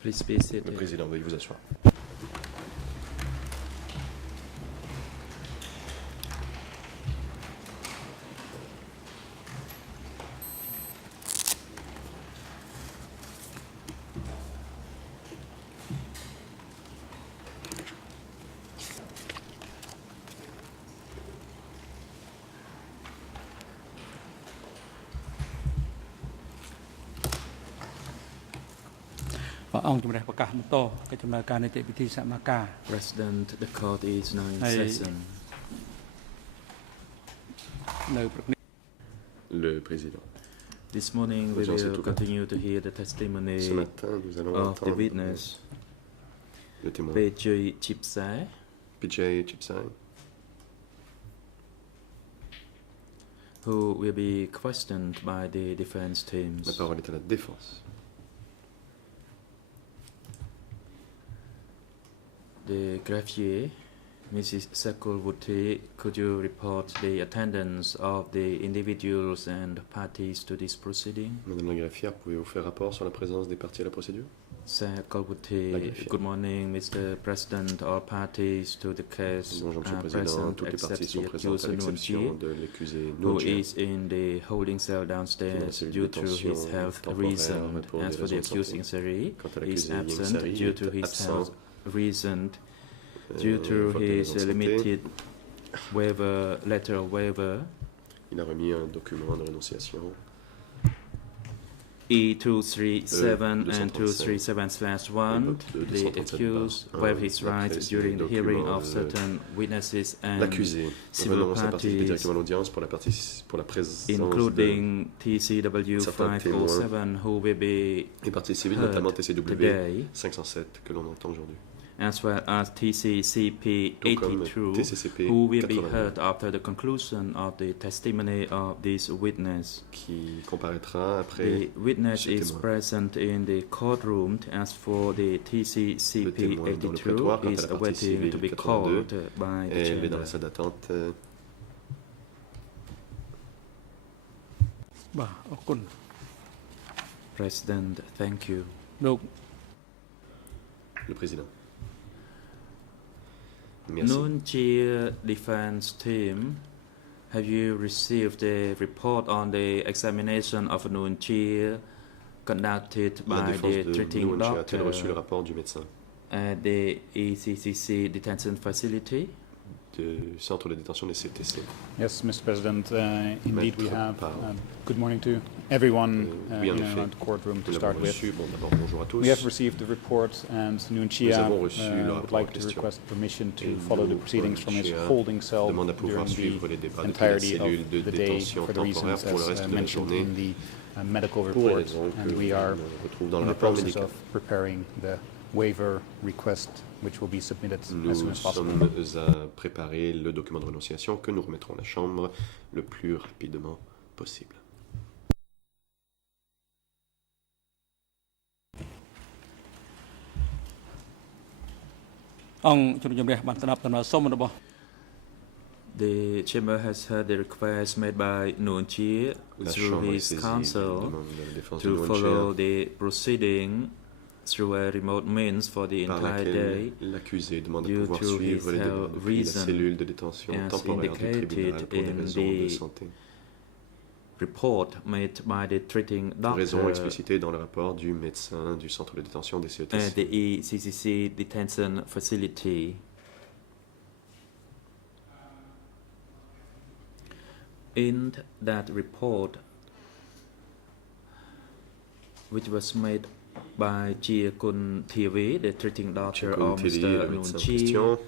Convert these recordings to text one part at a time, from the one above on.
Please be Le seated. président, veuillez vous asseoir. President, the court is now in session. Le président. This morning we will continue to hear the testimony Ce matin, nous allons of the entendre witness, le témoin Pejay Chipsai, Pejay Chipsai, who will be questioned by the defense La teams. parole est à la défense. The greffier, Mrs. Sakulvuti, could you report the attendance of the individuals and parties to this proceeding? Madame la greffière, pouvez-vous faire rapport sur la présence des parties à la procédure? Sakulvuti, La greffière. good morning, Mr. President. All parties to the case Bonjour, Monsieur le are Président. present Toutes les except parties sont the présentes à accuser l'exception Nunchi, de l'accusé who Nunchi, is in the holding cell downstairs cellule due de to his détention health temporaire reason. pour des As for the raisons de accusing santé. Sari, Quant à he is l'accusé absent Sari, due il to est his absent, health reason, due to faute de raisons his de santé. limited waiver, letter of waiver, Il a remis un document de renonciation. E237 and 237/1, the 237-1, accused waived his rights during the hearing of certain witnesses and L'accusé civil renonce à participer parties, directement à l'audience pour la présence including TCW certains 507, who will be des parties civiles, heard notamment TCW today, 507 que l'on entend aujourd'hui, as well as TCCP tout comme 82, TCCP who will be 82, heard after the conclusion of the testimony of this witness. qui comparaîtra The après. witness ce is témoin. present in the courtroom. As for the Le TCCP témoin dans le 82, prétoire, quant à is la partie awaiting to civile be 82, called by the Elle est dans chamber. la salle d'attente. President, thank you. Le président. Merci. Nunchi defense team, have you received a report on the examination of Nunchi conducted La by défense the de treating Nunchi a-t-elle doctor reçu le rapport du médecin at the ECCC detention facility? du centre de détention des CTC? Yes, Mr. President, indeed we Maître have. Parle. Good morning to everyone Oui, en in effet. around the courtroom to Nous start l'avons with. reçu. Bon, d'abord, bonjour à tous. We have received the report and Nunchia avons reçu le would rapport like en to question. request permission to Et follow the nous, proceedings from his Nunchia holding cell demande à pouvoir during suivre les the débats depuis la entirety cellule de of the day détention for the temporaire reasons pour le reste as de la mentioned journée, in the medical pour les report, raisons que and we are l'on retrouve dans in le the rapport process médical. of preparing the waiver request which will be submitted as soon Nous as possible. sommes à préparer le document de renonciation que nous remettrons à la Chambre le plus rapidement possible. The chamber has heard the request made by Nunchi La through Chambre est his saisie d'une counsel demande de la défense de to follow Nunchia the proceeding through a remote means for the par entire day, laquelle l'accusé demande à due pouvoir to suivre his les débats health depuis la reason, cellule de détention as temporaire du tribunal indicated pour des in raisons de the santé. report made by the treating Raison doctor explicitée dans le rapport du médecin du centre de détention des at CETC. the ECCC detention facility. In that report, which was made by Jia Kun TV, the treating doctor of Chikun Thiri, Mr. le médecin en Nunchi, question,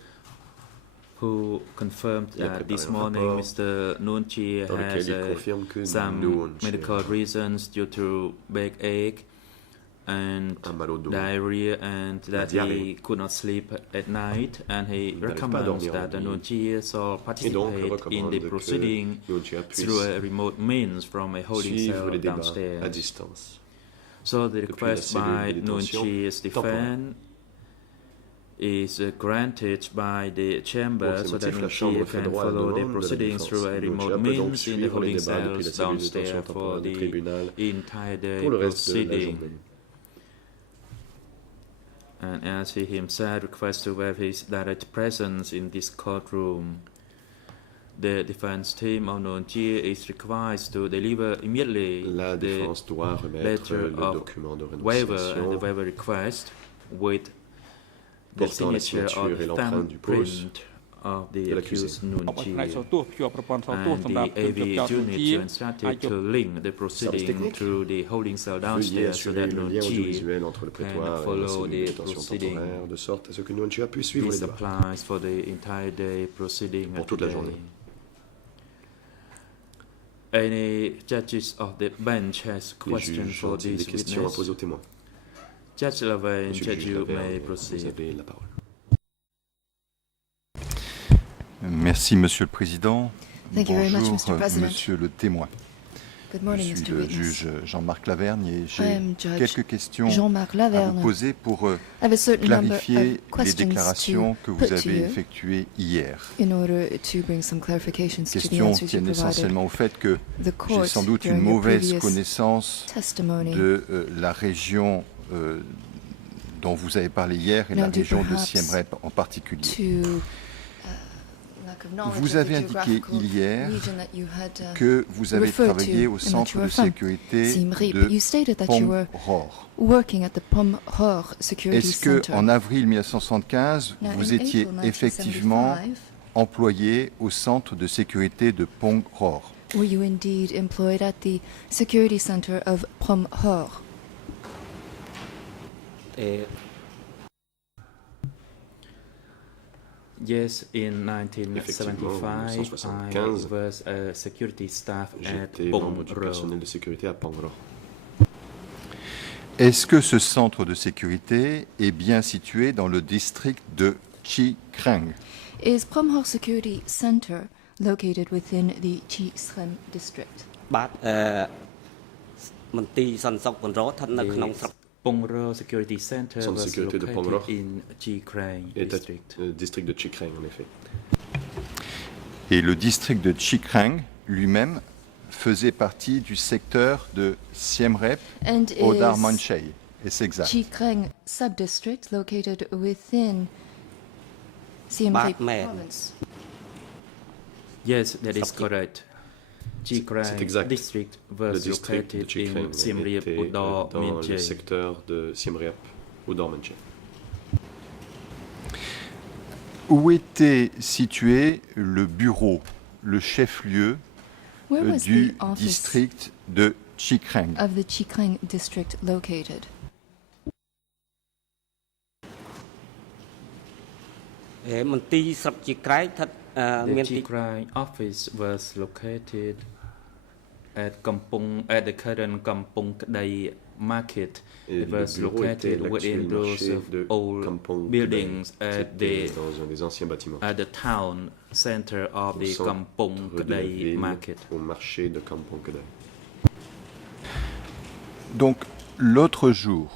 who confirmed Il a that préparé this un morning rapport Mr. Nunchi dans lequel has il confirme que some Nunchi medical a reasons due to backache and un mal au dos. diarrhea, and that he diarrhée. could not sleep at night, and he n'arrive pas à recommends dormir that en nuit. Nunchi shall Et donc, participate in recommande the que proceeding Nunchi through puisse a remote means from a holding suivre cell les débats à downstairs. distance. So the Depuis request la cellule by de détention Nunchi's defense is granted by the chamber Pour ces so that motifs, la Nunchi Chambre fait can droit à la follow the demande de la proceedings défense. through a Nunchi remote peut donc means in the suivre les holding débats depuis la cells cellule de détention downstairs for temporaire du the tribunal entire day pour le reste de la proceeding. journée. And as he himself requests to waive his direct presence in this courtroom, the defense team of Nuon Chea is required to deliver immediately La the défense doit remettre letter le of document de waiver and the renonciation waiver request with the portant la signature signature of et l'empreinte du pouce thumbprint of the de l'accusé. accused Nuon ផ្នែក Chea. សោទស្សន៍ភ្ជាប់ប្រព័ន្ធសោទស្សន៍ And សម្រាប់ the ជនជាប់ AV ចោតនួន unit ជា to instructed to link the proceeding technique. through the holding cell Veuillez downstairs so assurer that le Nuon lien Chea audiovisuel entre le prétoire et la follow cellule de the détention proceeding. temporaire, de sorte à ce que Nuon Chea puisse suivre This les débats. applies for the entire day proceeding Pour at toute la today. journée. Any judges of the bench has Les questions juges for ont des this questions à poser witness? aux témoins. Judge Laverne, Monsieur le judge, juge you Laverne, may vous proceed. avez la parole. Merci, Monsieur le Président. Thank you very much, Bonjour, Mr. President. Monsieur le témoin. Good Je morning, suis Mr. le Witness. juge Jean-Marc Lavergne et I j'ai am Judge quelques questions Jean-Marc à Laverne. vous poser pour I have a certain number clarifier of les questions déclarations to que vous put to avez you effectuées hier. in order to bring some clarifications to the Questions answers you tiennent provided. essentiellement au fait que The j'ai court, sans doute une during your mauvaise previous connaissance testimony, de la région dont vous avez parlé hier et Now, la do région de perhaps Siem Reap en particulier. to lack of knowledge Vous of avez the indiqué geographical hier region that you had que vous avez referred travaillé to au and that centre you de were from sécurité Siem Reap. de You stated that you were Pongroor. working at the Pomhor Security Est-ce que Center. en avril 1975, Now, vous in étiez April effectivement 1975, employé au centre de sécurité de Pongroor? were you indeed employed at the security center of Pomhor? Yes, in Effectivement, en 1975, I 1975, was a security staff at J'étais membre du Pongroor. personnel de sécurité à Pongroor. Est-ce que ce centre de sécurité est bien situé dans le district de Chi Krang? Is Pomhor Security Center located within the Chi Srem district? បាទមន្ទីរសន្តិសុខពនរស្ថិតនៅក្នុងស្រុក Pongroor Security Center Centre de was sécurité de Pongroor located in Chi Krang Et district. district de Chikreng, en effet. Et le district de Chi Krang lui-même faisait partie du secteur de Siem Reap And au is Darmanchei. Est-ce exact? Chi Krang subdistrict located within Siem Reap Batman. province? Yes, that is correct. Chi Krang c'est exact. district Le was district de located Chikreng in Siem Reap était Udor dans le Minche. secteur de Siem Reap, au Dormanche. Où était situé le bureau, le chef-lieu Where was du the office district de Chi Krang? of the Chi Krang district located? មន្ទីរស្រុកជាក្រែកស្ថិតមាន The ទី Chi Krang office was located at the current Kampong Kdai market. Et It le was bureau était located within l'actuel those marché de old Kampong buildings Kdai, at qui était the dans un des anciens bâtiments. at the town center of Au the centre Kampong de la Kdai ville, market. au marché de Kampong Kdai. Donc, l'autre jour,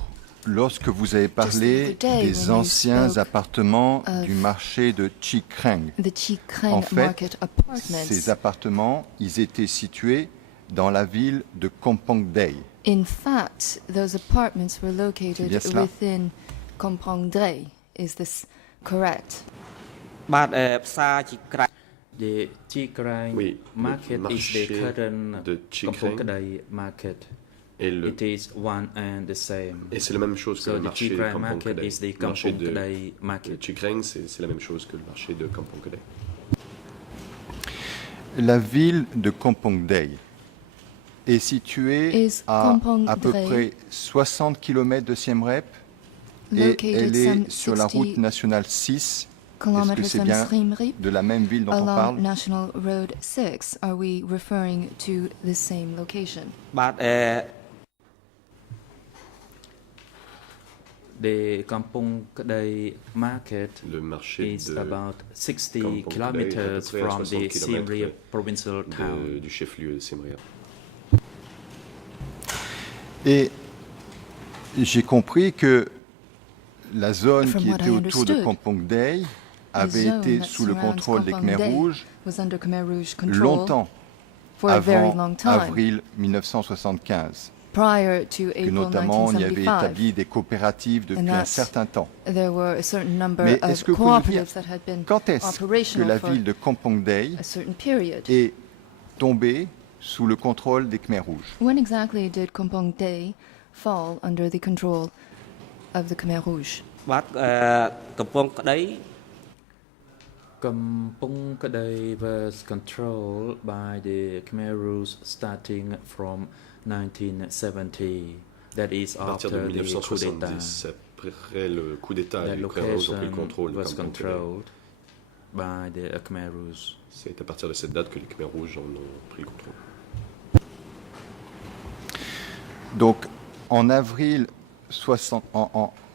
lorsque vous avez parlé the other day des when you anciens spoke appartements of du marché de Chi Krang, The Chi Krang En fait, market apartments. ces appartements, ils étaient situés dans la ville de Kampong Dei. In fact, those apartments were C'est located bien cela. within Kampong Dre. Is this correct? បាទផ្សារជាក្រែក The Chi Krang Oui, le market is the marché current de Chi Kampong Krang Kdai market. Et, le, It is one and the same. et c'est la même chose que So le the marché Chi de Krang Kampong market Kdai. is the Le marché Kampong de Kdai market. Chikreng, c'est la même chose que le marché de Kampong Kdai. La ville de Kampong Dei est située Is à Kampong à peu Dei près 60 km de Siem Reap et located elle some est sur la 60 route nationale 6. kilometers c'est from bien Siem Reap de la même ville dont on along parle? National Road 6. Are we referring to the same location? បាទ The Kampong Kdai market Le marché is de, about 60 Kampong Kdai, kilometers à peu près à from 60 the Siem Reap kilomètres provincial town. du chef-lieu de Siem Reap. Et j'ai compris que la zone From qui what était I autour de understood, Kampong Dei avait zone été that sous le surrounds contrôle des Kampong Khmers Dei rouges was under Khmer Rouge control longtemps for a very avant long time. avril 1975. prior to que April notamment on y avait 1975. établi des coopératives depuis un that's- certain temps. There were a certain number Mais of est-ce que vous pouvez nous dire cooperatives that had been quand est-ce que operational la for ville de Kampong Day a certain period. est tombée sous le contrôle des Khmers rouges? When exactly did Kampong Day fall under the control of the Khmer Rouge? បាទកំពង់ក្តី Kampong Kadai was controlled by the Khmer Rouge starting from 1970. That is À partir de after the coup d'État. 1970, après le coup d'État, That les Khmer Rouges ont pris le location contrôle de was Kampong Kadai. controlled by the Khmer Rouge. C'est à partir de cette date que les Khmer Rouges en ont pris le contrôle. Donc, en avril 60,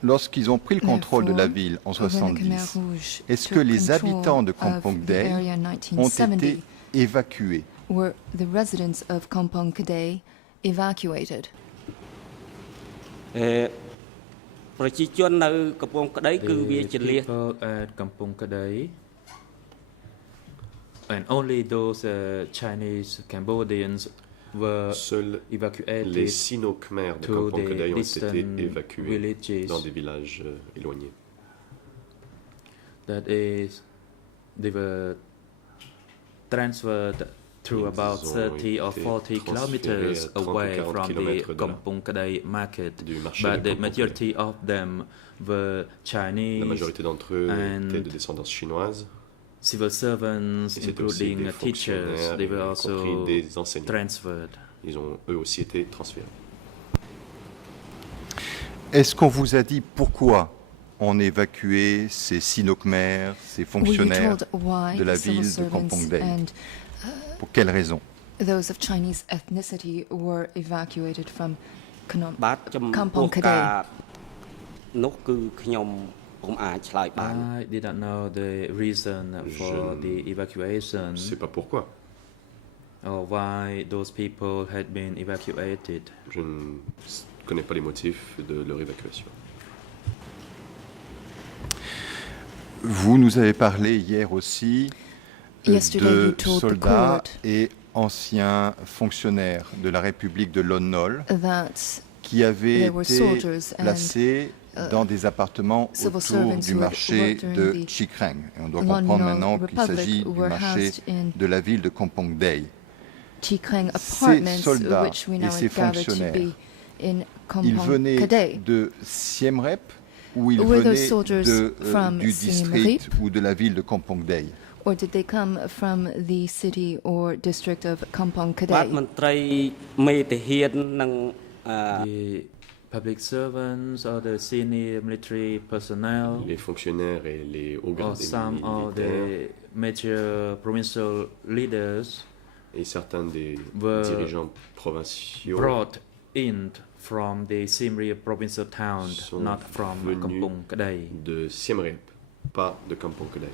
lorsqu'ils ont pris le contrôle de la ville en When the Khmer 70, Rouge est-ce que took les control habitants de of Kampong the Day area in ont 1970, été évacués? were the residents of Kampong Kadai evacuated? ប្រជាជននៅកំពង់ក្តីគឺវា The ជាលៀស people at Kampong Kadai and only those Chinese Cambodians were Seuls evacuated les Sino-Khmers de to Kampong the Kadai ont été distant évacués villages. dans des villages éloignés. That is, they were transferred through Ils about ont 30 or été 40 kilometers transférés à 30 ou away 40 from the kilomètres de là, Kampong Kadai market. du marché But de the Kampong majority of them were Chinese La majorité d'entre eux and étaient de descendance chinoise, civil servants, et c'était aussi including des teachers. fonctionnaires, They were y also compris des enseignants. transferred. Ils ont eux aussi été transférés. Est-ce qu'on vous a dit pourquoi on évacuait ces Sino-Khmers, ces Were you fonctionnaires told why de la the civil ville de servants Kampong Day? and Pour quelles raisons? those of Chinese ethnicity were evacuated from បាទ ចំ Kampong ពោះ Kadai ការនោះគឺខ្ញុំពុំអាចឆ្លើយបាន I did not know the reason for Je the evacuation Je ne sais pas pourquoi. or why those people had been evacuated. Je ne connais pas les motifs de leur évacuation. Vous nous avez parlé hier aussi Yesterday you de told the soldats court et anciens fonctionnaires de la République de Lon Nol that qui avaient there were été soldiers and placés dans des appartements civil autour servants du who had marché worked during de the Chikreng. Et on doit Lon comprendre Nol maintenant qu'il Republic s'agit du were marché housed in de la ville de Kampong Day. Chikreng Ces apartments, soldats which we et now ces gather to fonctionnaires, be in Ils Kampong venaient Kadai. de Siem Reap ou ils Were those venaient soldiers from du Siem district Reap? ou de la ville de Kampong Day? Or did they come from the city or district of Kampong បាទ Kadai? មន្ត្រីមេទាហាននិង The public servants or the senior military personnel Les fonctionnaires et les hauts or gradés some of militaires the major provincial leaders et certains des were dirigeants provinciaux brought in from the Siem Reap provincial town, sont not from venus Kampong Kadai. de Siem Reap, pas de Kampong Kadai.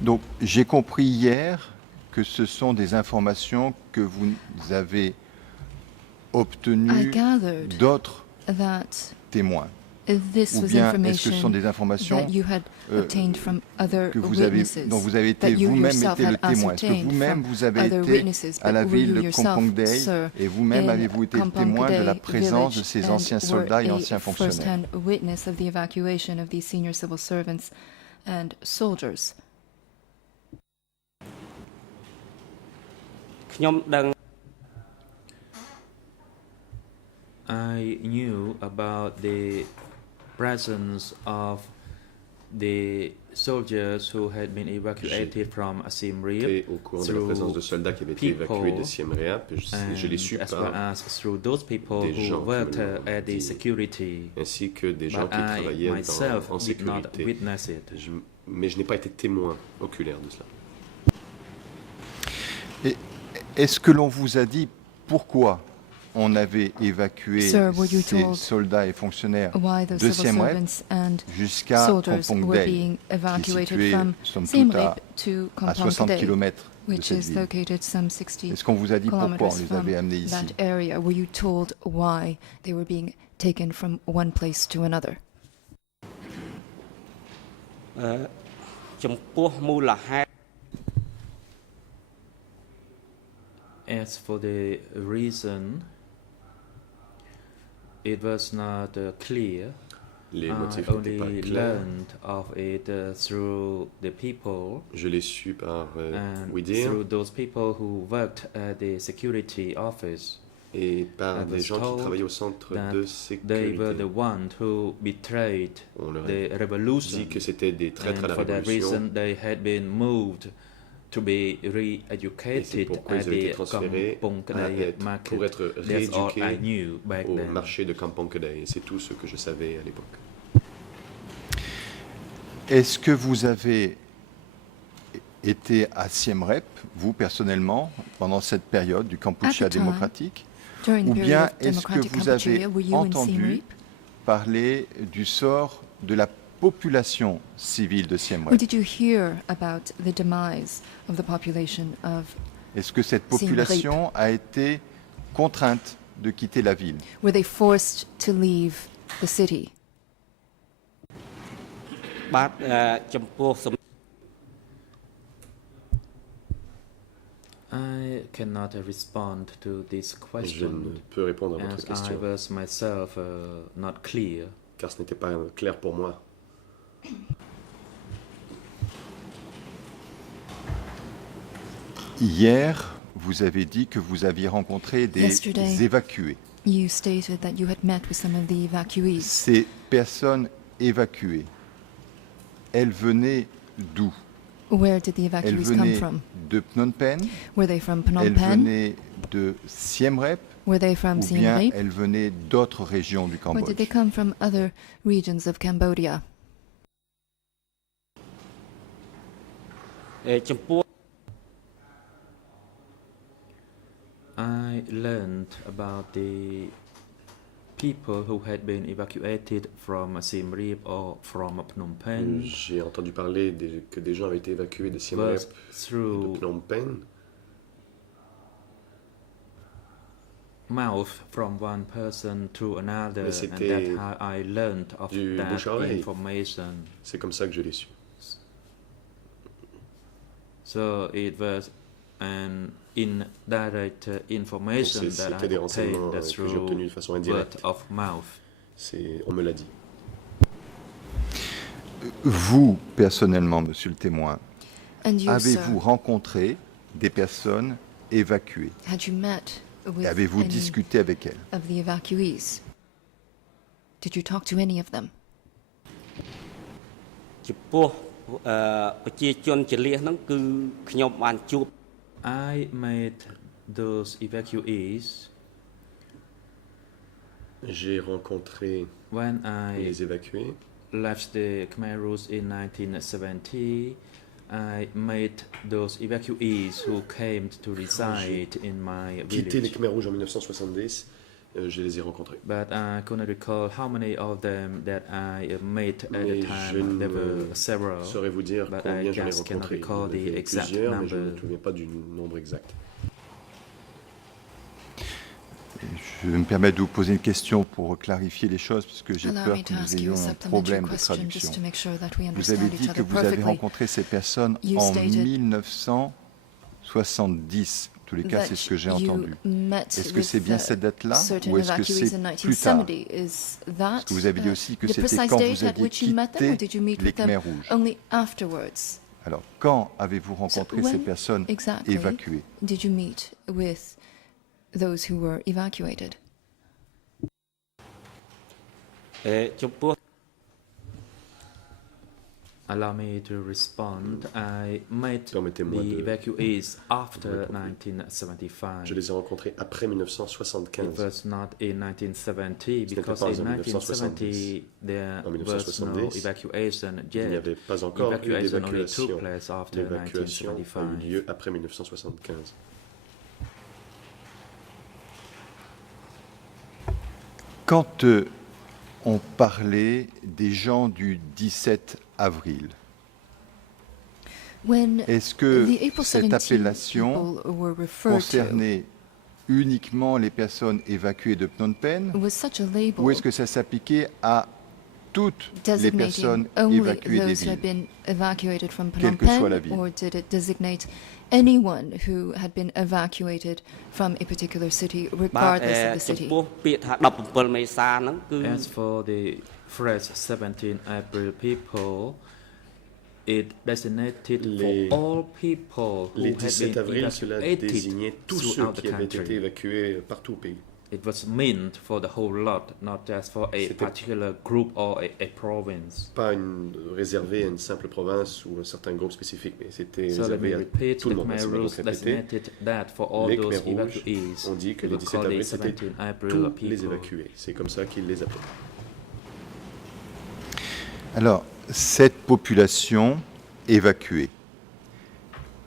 Donc j'ai compris hier que ce sont des informations que vous avez I obtenues gathered d'autres that témoins. this Ou was bien est-ce que ce sont information des informations that you had obtained from other que vous avez, witnesses, dont vous avez that été you vous-même yourself été le had témoin? Est-ce que ascertained vous-même from vous avez other été witnesses, à la but were ville you de yourself, Kampong Day sir, et vous-même in avez-vous été le Kampong témoin de la Kadai présence de village ces and anciens were soldats et a anciens fonctionnaires? first-hand witness of the evacuation of these senior civil servants and soldiers? ខ្ញុំដឹង I knew about the presence of the soldiers who had been evacuated from Siem Reap J'étais au courant de la présence de soldats qui avaient été évacués de Siem Reap. Je l'ai su and as well par, as through those people des who gens qui worked me l'ont at the dit. security. ainsi que des gens But qui I travaillaient myself en did not sécurité. witness it. Mais je n'ai pas été témoin oculaire de cela. Et est-ce que l'on vous a dit pourquoi on avait évacué Sir, were you ces told soldats et fonctionnaires Why the de civil Siem Reap servants and jusqu'à soldiers Kampong were Day, being qui est evacuated situé, from somme Siem toute, Reap to à Kampong 60 Kadai, km de which cette is ville? located some 60 Est-ce qu'on vous a dit pourquoi on kilometers les from avait amenés ici? that area. Were you told why they were being taken from one place to another? ចំពោះមូលហេតុ As for the reason, it was not clear. Les I motifs n'étaient pas only clairs. learned of it through the people Je l'ai su par and Ouidir through those people who worked at the security office. et par I des was gens qui told travaillaient au centre that de They were sécurité. the ones who betrayed On leur a the revolution, dit que c'était des traîtres à and la for that révolution. reason they had been moved to be Et c'est re-educated pourquoi at ils avaient été the transférés Kampong à Kadai être, market. pour être That's all I rééduqués knew back au then. marché de Kampong Kedai. Et c'est tout ce que je savais à l'époque. Est-ce que vous avez été à Siem Reap, vous personnellement, pendant cette période du Kampuchea At the time, démocratique, During ou the bien period of est-ce que democratic vous avez Kampuchea, were you in Siem entendu Reap? parler du sort de la population civile de Siem Or Reap? did you hear about the demise of the population of? Est-ce que cette Siem Reap. population a été contrainte de quitter la ville? Were they forced to leave the city? បាទចំពោះសំ I cannot respond to this Je ne question peux répondre à votre as I question, was myself not clear. car ce n'était pas clair pour moi. Hier, vous avez dit que vous aviez rencontré des Yesterday. évacués. You stated that you had met with some of the evacuees. Ces personnes évacuées, elles venaient d'où? Where did the Elles evacuees come venaient from? de Phnom Penh, Were they from Phnom elles Penh? venaient de Siem Reap, Were they from ou Siem bien Reap? elles venaient d'autres régions du Or did they Cambodge? come from other regions of Cambodia? ចំពោះ I learned about the people who had been evacuated from Siem Reap or from Phnom Penh J'ai entendu parler que des gens avaient été évacués de Siem Reap was et de through Phnom Penh mouth from one person to another, Mais and c'était that's how I learned of du that bouche à oreille. information. C'est comme ça que je l'ai su. So it was an indirect information Donc that c'était I des renseignements obtained que j'ai obtenus de through façon word indirecte. of mouth. On me l'a dit. Vous, personnellement, monsieur le témoin, And you, avez-vous sir, rencontré des personnes évacuées? had you met with Et avez-vous any discuté avec elles? of the evacuees? Did you talk to any of them? ចំពោះប្រជាជនចលៀសហ្នឹងគឺខ្ញុំបានជួប I met those evacuees J'ai rencontré when I les évacués. left the Khmer Rouge in 1970. I met those evacuees who came to reside in my Quitté les village. Khmer Rouges en 1970, je les ai rencontrés. But I couldn't recall how many of them that I met at the Mais je time. There were ne several. saurais vous dire But combien I j'en ai just cannot rencontrés. Il y recall en the avait exact plusieurs, mais je ne me number. souviens pas du nombre exact. Je me permets de vous poser une question pour clarifier les choses, puisque j'ai Allow peur me que to nous ask you ayons a un supplementary problème de question traduction. just to make sure that we Vous avez understand dit each que other vous avez perfectly. rencontré ces personnes You en stated 1970. En tous les cas, c'est ce que j'ai That you entendu. met Est-ce que with c'est bien the cette date-là certain ou est-ce que evacuees c'est in plus tard? 1970. Is that Parce que vous avez dit aussi que the c'était precise quand date vous at aviez which you met them, or did quitté you meet les with them Khmer Rouges. only afterwards? Alors, quand avez-vous rencontré ces when personnes exactly évacuées? did you meet with those who were evacuated? ចំពោះ Allow me to respond. I met Permettez-moi the de evacuees after répondre. 1975. Je les ai rencontrés après It 1975. was not in 1970 n'était because pas in en 1970 there En was no 1970, evacuation Il n'y yet. avait pas encore eu Evacuation only d'évacuation. took place after L'évacuation a eu 1975. lieu après 1975. Quand on parlait des gens du 17 avril, When est-ce que the April cette 17 appellation people were referred concernait uniquement les personnes évacuées de Phnom Penh to, was such a label, ou est-ce que ça s'appliquait à toutes les designating personnes only évacuées des those who had villes, been evacuated from quelle Phnom que soit la Penh, ville. or did it designate anyone who had been evacuated from a particular city, បាទ regardless of the ចំ city? ពោះពាក្យថា17មេសាហ្នឹងគឺ As for the phrase 17 April people, it designated for Les- all people who Les had 17 been avril, cela evacuated désignait tous ceux throughout qui the avaient été country. évacués partout au pays. It was meant for the whole lot, not just for a C'était- particular group or a province. Pas réservé à une simple province ou un certain groupe spécifique, mais c'était So let réservé me à repeat, tout the le monde. Khmer Laissez-moi Rouge donc répéter. designated that for all Les those Khmer Rouges evacuees. ont dit que They les were 17 called the avril, c'était 17 April tous les people. évacués. C'est comme ça qu'ils les appelaient. Alors, cette population évacuée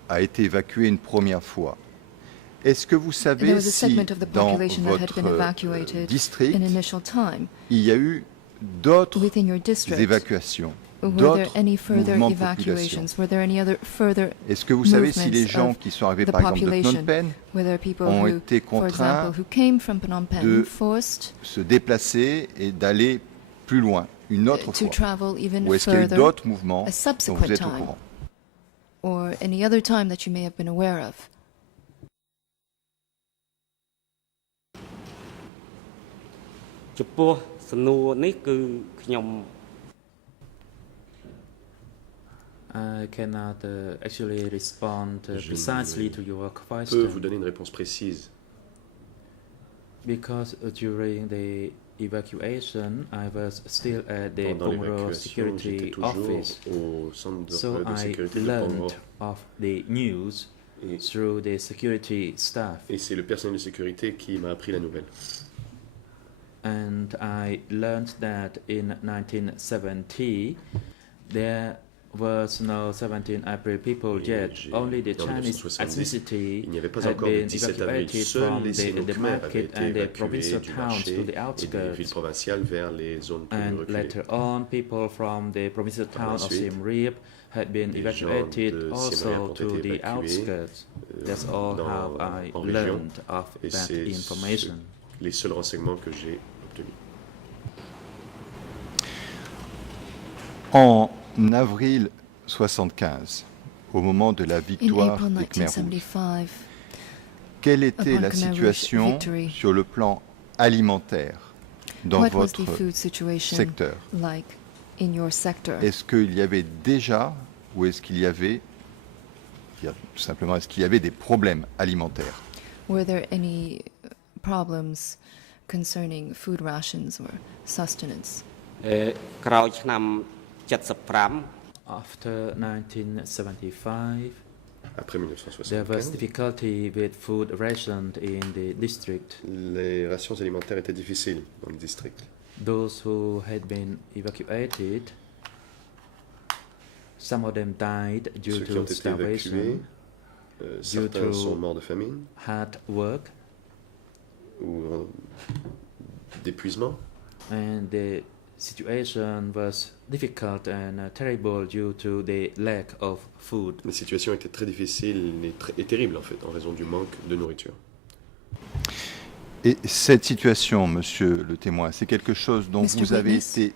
a été évacuée une première fois. Est-ce que vous There savez was a si segment of the dans population that had been votre evacuated district, in initial time. il y a eu d'autres Within your district, évacuations, were there d'autres any further mouvements de population? evacuations? Were there any other further Est-ce que vous savez si les movements gens of qui sont arrivés the par exemple de Phnom population? Penh Were there people ont who, été for contraints example, who came from Phnom Penh, de forced se déplacer et d'aller plus loin, une autre to fois? travel even Ou est-ce qu'il y a eu further, d'autres mouvements a dont subsequent vous êtes au time, courant? or any other time that you may have been aware of? ។ ចំពោះសំណួរនេះគឺខ្ញុំ I cannot actually respond Je precisely to your Je peux vous question donner une réponse précise. because during the evacuation, I was still at the Pendant Pomoro l'évacuation, Security j'étais toujours Office, au centre so de I sécurité de learned Pomoro. of the news Et, through the security staff, et c'est le personnel de sécurité qui m'a appris la nouvelle. and I learned that in 1970 there was no 17 April people Et yet. j'ai- Only the en Chinese 1970, ethnicity il n'y avait pas had encore de been 17 avril. evacuated Seuls from les the Sino-Khmer avaient market été and the évacués provincial du towns marché to the et des villes outskirts. provinciales vers les zones plus And reculées. later on, people from the provincial Par la town of suite, Siem Reap had been des gens evacuated de Siem Reap also ont to été the évacués, outskirts. That's all how I en région. learned of Et that c'est information. les seuls renseignements que j'ai obtenus. En avril 75, au moment de la In victoire April des Khmer Rouges, 1975, quelle était upon la Khmer Rouge situation victory, sur le plan alimentaire dans what was the votre food situation secteur? like in your sector? Est-ce qu'il y avait déjà, ou est-ce qu'il y avait, tout simplement, est-ce qu'il y avait des problèmes alimentaires? Were there any problems concerning food rations or sustenance? ក្រោយឆ្នាំ75 After 1975, Après there was 1975, difficulty with food rationed in the district. les rations alimentaires étaient difficiles dans le district. Those who had been evacuated, some of them died due Ceux qui ont to été évacués, starvation, certains to- sont morts de famine hard work, ou d'épuisement. and the situation was difficult and terrible due to the lack of food. La situation était très difficile et terrible en fait, en raison du manque de nourriture. Et cette situation, monsieur le témoin, c'est quelque chose dont Mr. vous avez Witness? été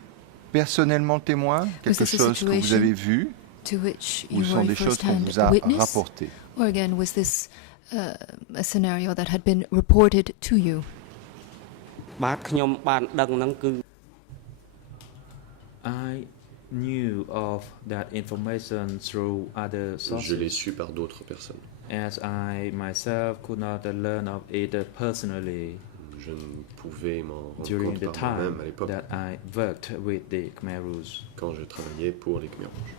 personnellement témoin, quelque this a chose que vous situation avez vu, To which ou you sont were des choses qu'on first-hand vous a witness? rapportées? Or again, was this a scenario that had been reported to you? បាទខ្ញុំបានដឹងហ្នឹងគឺ I knew of that information through other Je l'ai sources, su par d'autres personnes. as I myself could not learn of it personally Je ne pouvais m'en rendre during compte the par moi-même time à l'époque that I worked with the Khmer Rouge. quand je travaillais pour les Khmer Rouges.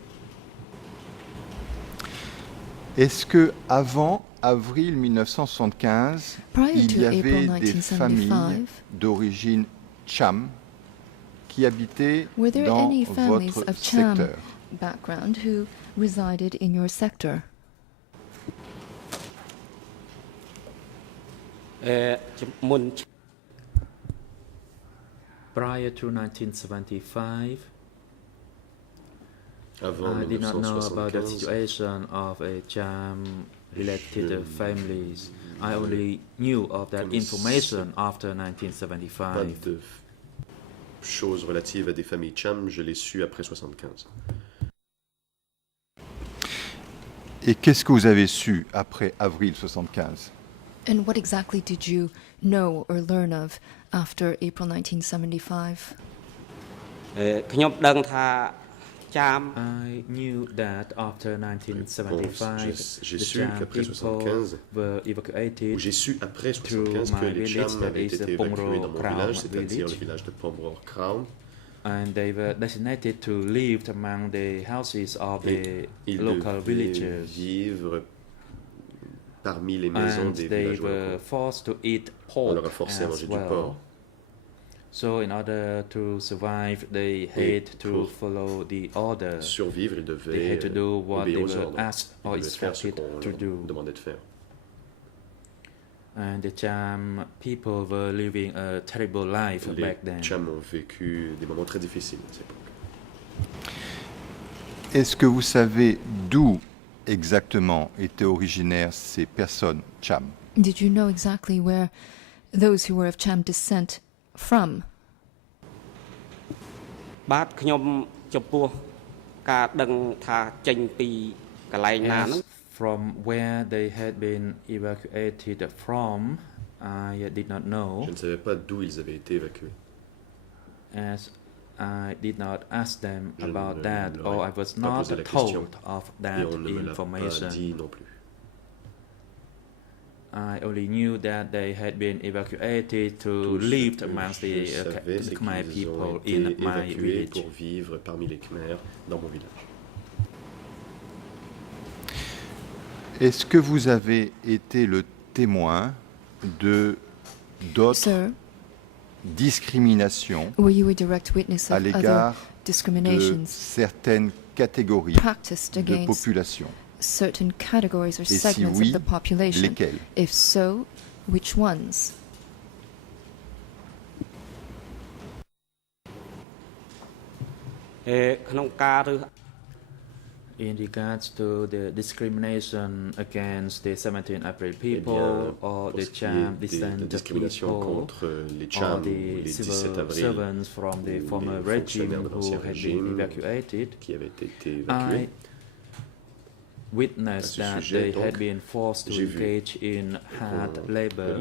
Est-ce que avant avril 1975, Prior il to y avait April des 1975, familles d'origine Cham qui habitaient were there dans any families votre of Cham secteur? background who resided in your sector? មុន Prior to 1975, Avant I did not know about the 1975, situation of a Cham-related Je- families. I only knew of that connaissais information after pas 1975. de choses relatives à des familles Cham, je l'ai su après 75. Et qu'est-ce que vous avez su après avril 75? And what exactly did you know or learn of after April 1975? ខ្ញុំដឹងថាចាម I knew that after 1975, J'ai the su Cham qu'après people 75, were evacuated J'ai su après through 75 que my les village, Cham that avaient is été the évacués Pongro dans mon Crown village, c'est-à-dire village. le village de Pomror Crown. and they were designated to live among the houses of the Ils local devaient villagers. vivre parmi les maisons And des they villageois were locaux. forced to eat On pork leur a forcé à as manger du well. porc. So in order to survive, they had to pour follow the order. Survivre, ils They devaient had to do what they obéir aux were ordres. asked Ils or devaient faire ce instructed qu'on to leur do. demandait de faire. And the Cham people were living a terrible life back then. Les Cham ont vécu des moments très difficiles à cette époque. Est-ce que vous savez d'où exactement étaient originaires ces personnes Cham? Did you know exactly where those who were of Cham descent from? បាទខ្ញុំចំពោះការដឹងថាចេញពីកន្លែងណាហ្នឹង As from where they had been evacuated from, I did not know, Je ne savais pas d'où ils avaient été évacués. as I did not ask them Je about ne that, leur or ai I was pas not posé la question. told of Et that on ne me l'a pas information. dit non plus. I only knew that they had been evacuated to Tout ce live que amongst je the savais, c'est Khmer qu'ils ont people été in my évacués village. pour vivre parmi les Khmers dans mon village. Est-ce que vous avez été le témoin d'autres Sir, discriminations were you a direct witness à of other l'égard de discriminations certaines catégories practiced de against population? certain categories or Et si segments oui, of the population? lesquelles? If so, which ones? Eh, ក្នុងការរើស In regards to the discrimination against the 17 April people or pour the ce qui Cham est de descendant discrimination people contre les or Cham ou the les 17 civil avril servants from the ou former les regime fonctionnaires de who l'ancien had been régime evacuated, qui avaient été évacués. I witnessed À ce that sujet, they donc, had been forced to j'ai vu engage in hard labor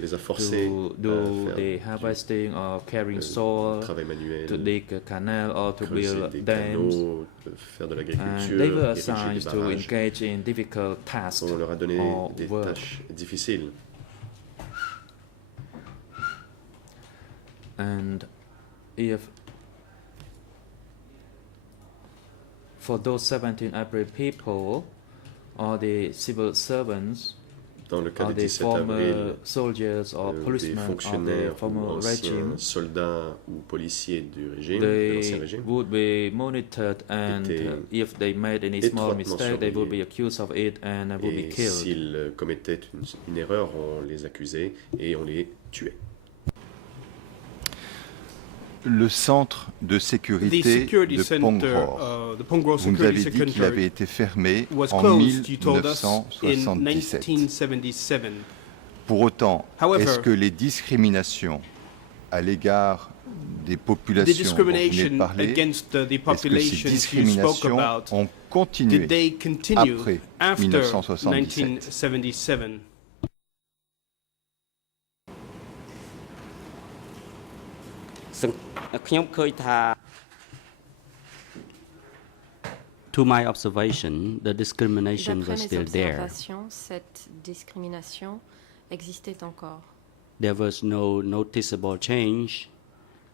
les a forcés to à do faire the harvesting or carrying du soil, travail manuel, to dig a canal or to creuser build des dams. canaux, faire de And l'agriculture, they were ériger des assigned to barrages. engage in difficult tasks On leur a donné or des work. tâches difficiles. And if for those 17 April people or the civil servants Dans le cas or des the 17 former avril, soldiers or des policemen of the fonctionnaires ou former regime, anciens soldats ou policiers du régime, de l'ancien they régime, would be monitored, and étaient if they made any small étroitement mistake, they would be surveillés. accused of it and would be et killed. s'ils commettaient une erreur, on les accusait et on les tuait. Le centre de The sécurité security de center, Pongror, the Pongro vous nous Security avez dit qu'il avait Center été fermé was en closed, you told us, in 1977. 1977. Pour autant, However, est-ce que les discriminations à l'égard des The populations dont vous venez de discrimination parler, against the est-ce que ces populations you spoke discriminations about, ont continué did they continue après after 1977? 1977?ខ្ញុំឃើញថា To my observation, the discrimination D'après was mes still there. observations, cette discrimination existait encore. There was no noticeable change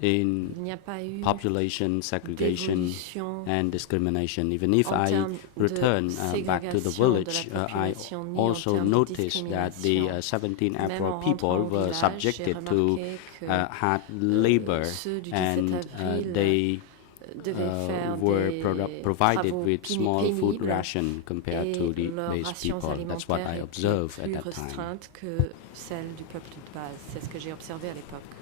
in Il n'y a pas eu population segregation d'évolution and discrimination. Even if en I termes de return back to the ségrégation village, de la I population, ni en also termes de noticed that the discrimination. 17 Même April en people rentrant au were village, subjected j'ai to remarqué que, hard labor ceux du 17 and avril they devaient faire were des provided travaux with small food pénibles ration compared et to leurs these rations people. That's what I alimentaires étaient observed at plus that time. restreintes que celles du peuple de base. C'est ce que j'ai observé à l'époque.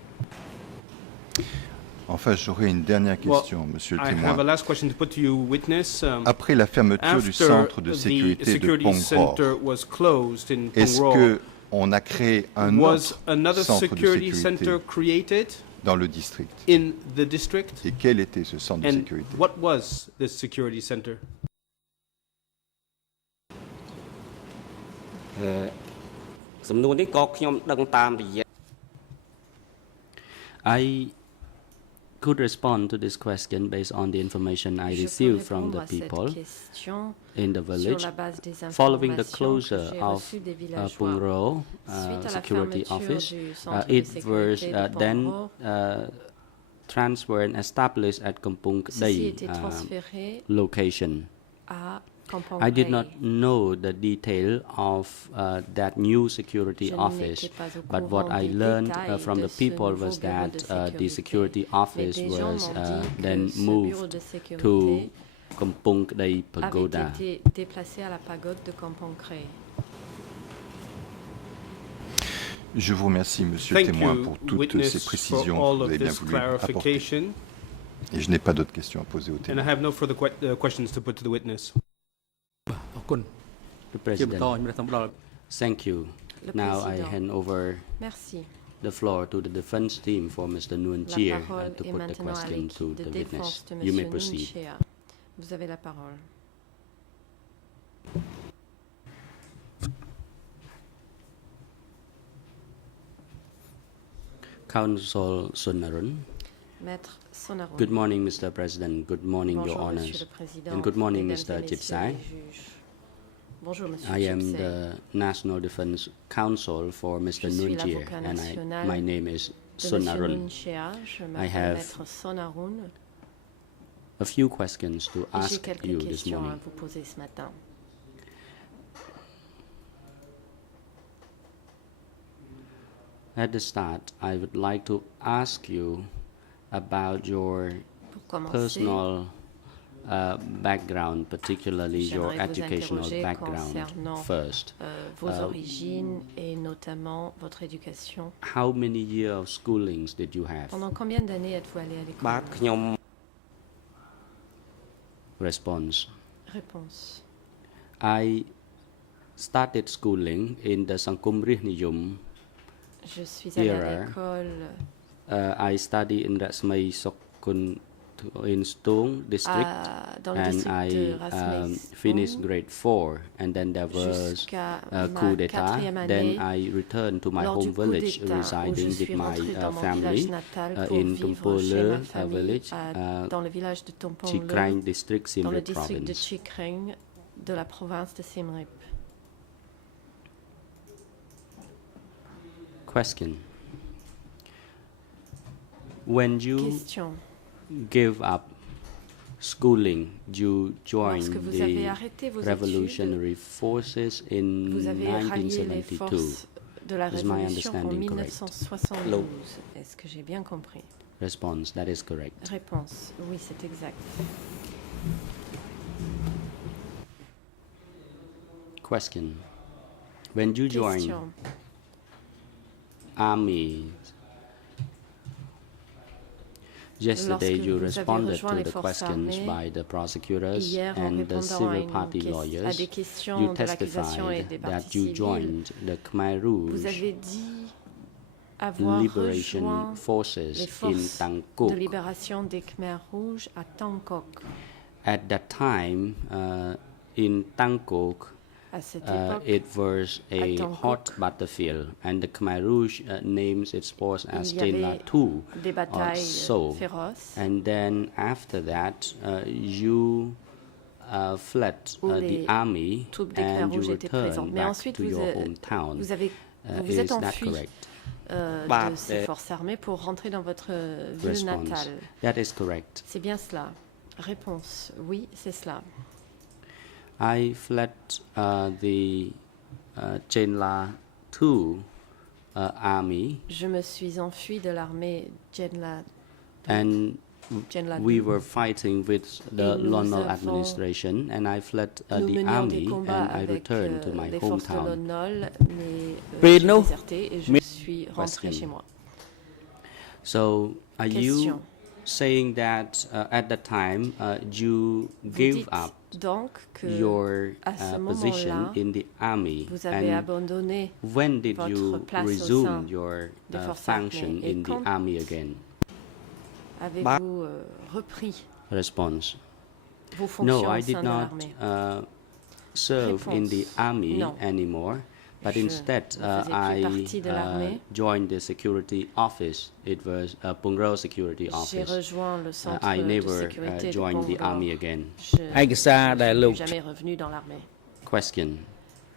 Enfin, j'aurais une dernière Well, question, monsieur le I have a témoin. last question to put to you, witness. Après la fermeture du After centre de the sécurité de security Pongror, center was closed in est-ce Pongror, qu'on a créé un was autre another centre de security sécurité center created dans le district. in the district? Et quel était ce centre de And sécurité? what was this security center? សំណួរនេះក៏ខ្ញុំដឹងតាមរយៈ I could respond to this question based on the information I Je peux received from répondre the à cette people question in the sur village la base des following the informations que closure j'ai of reçues des villageois. Pungro Suite à la security fermeture office. du centre de It was sécurité de then Pongro, transferred and established at Kampong ceci Dei était transféré location. à Kampong I did Rei. not know the detail of that new security Je office, n'étais pas au but what courant I des learned détails from de the ce people nouveau was bureau that de the sécurité. security Mais office des gens was m'ont dit then que ce bureau moved de to sécurité Kampong Dei avait Pagoda. été déplacé à la pagode de Kampong Rei. Je vous remercie, monsieur le Thank témoin, you, pour toutes witness, ces for précisions all que vous of avez bien this voulu apporter. clarification. Et je n'ai pas d'autres questions à poser au And I témoin. have no further questions to put to the witness. អរគុណ The ជាបន្ត President. ខ្ញុំសូមផ្ដល់ Thank you. Le Now I président. hand over Merci. the floor to the defense team for Mr. Nguyen La Chie parole to est put the maintenant à question to l'équipe de the défense witness. de You may M. proceed. Nunchea. Vous avez la parole. Counsel Sunarun. Maître Sonaron. Good morning, Mr. President. Good morning, Your Bonjour, Monsieur Honors. le Président. And good morning, Mesdames Mr. et Messieurs Chipsai. les juges. Bonjour, Monsieur I am Chipsai. the National Defense Counsel for Mr. Je suis Nguyen Chie, l'avocat and national my name is de M. Sunarun. Nunchea. Je I m'appelle have Maître Sonaroun. A few questions to Et j'ai ask quelques you this questions à morning. vous poser ce matin. At the start, I would like to ask you about your Pour commencer, personal background, particularly your J'aimerais vous educational interroger background concernant, first. vos origines et notamment votre éducation. How many years of schoolings did you have? Pendant combien d'années êtes-vous allé à បាទ l'école? ខ្ញុំ Response. Réponse. I started schooling in the Sangkum Rih Niyum. Je suis allée à Era. l'école I studied in Rasmay Sokun in Stung district, dans le and district de I Rasmay finished grade 4, and then there was jusqu'à a ma coup d'etat. quatrième Then année. I returned to my Lors du home coup village, d'État, où je residing with suis my rentrée dans mon family village natal pour in vivre chez Tumpole ma famille village, dans le village de Tompong Chikrang district, dans le Siem Reap district de province. Chikreng de la province de Siem Reap. Question. When you Question. gave up schooling, you joined Lorsque vous avez the arrêté vos études, revolutionary forces in vous avez rallié les 1972. forces de la Is my Révolution en understanding correct? 1972. Est-ce que j'ai bien compris? Response, that is correct. Réponse. Oui, c'est exact. Question. When you joined Question. army, yesterday Lorsque you vous avez responded rejoint to les the forces questions armées, by the prosecutors Hier, en and the répondant à, civil party à lawyers. des questions You de l'accusation et des testified that parties you civiles, joined the Khmer vous Rouge avez dit avoir Liberation rejoint Forces les in forces de Tangkok. libération des Khmers rouges à Tangkok. At that time, in Tangkok, À cette époque, it was a à Tangkok, hot battlefield, and the Khmer Rouge names its force as il y Tenla avait II. des batailles so, féroces And then after that, you fled où the les army troupes des Khmers and you rouges étaient présentes. returned Mais back ensuite, to vous, your êtes- hometown. vous êtes Is that enfui correct? de ces forces armées pour rentrer dans votre ville Response. natale. That is correct. C'est bien cela. Réponse. Oui, c'est cela. I fled the Chenla II army, Je me suis enfui de l'armée Jenla. and Jenla we II. were fighting with the Et nous Lono avons- administration, and I fled Nous the menions des army combats and I avec returned to my les forces de hometown. l'ONOL, maisពេល j'aiនោះ déserté et je suis rentré Question. chez moi. So, are Question. you saying that at the time you Vous gave dites up donc que your à ce position moment-là, in the army, vous avez and abandonné when did votre you place au sein resume your des forces function armées. Et in the quand army again? Avez-vous repris Response. vos fonctions No, I au did sein de not l'armée? serve in the Réponse. army Non. anymore, but Je instead ne faisais plus I partie de l'armée. joined the security office. It was Pungrao Security J'ai Office. rejoint le centre I de never sécurité de joined the Pongrao. army again. Je ឯកសារដែល ne លោក suis jamais revenu dans l'armée. Question.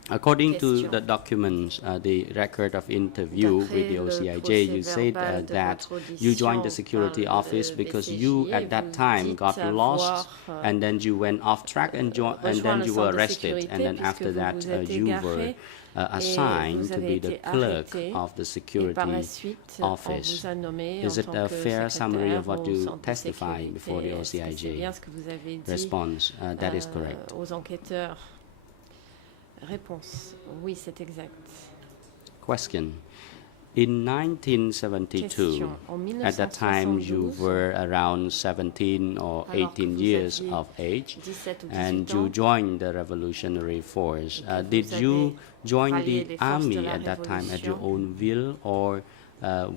According to Question. the documents, the record of interview D'après with the le OCIJ, you procès said verbal de that votre you joined the audition security par le office because BCJ you et at that vous time dites got lost avoir, and then you went off track and, and then rejoint le you were centre de arrested. And sécurité then after puisque that, vous vous êtes you égaré were et assigned vous to avez be the été clerk arrêté. of the Et par la security suite, on office. vous a nommé Is en it tant a que fair summary of secrétaire what au you centre de testified before the sécurité. Est-ce que c'est OCIJ? bien ce que vous avez dit Response. That is correct. aux enquêteurs? Réponse. Oui, c'est exact. Question. In 1972, Question. En at that time you 1972, were around 17 or alors que 18 vous years aviez of age, 17 ou 18 and you ans, joined the Revolutionary Force. que Did vous you avez join rallié the les forces de army la at that time at your Révolution? own will, or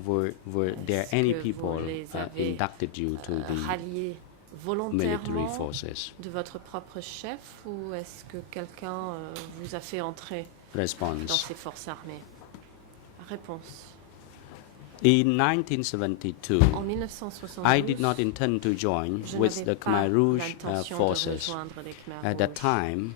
were there Est-ce any que vous people les avez, inducted you to the rallié military volontairement forces? de votre propre chef ou est-ce que quelqu'un vous a fait entrer dans Response. ces forces armées? Réponse. In 1972, En 1972, I did not intend to join je with n'avais the pas Khmer Rouge l'intention de forces. rejoindre les Khmer At that Rouges. time,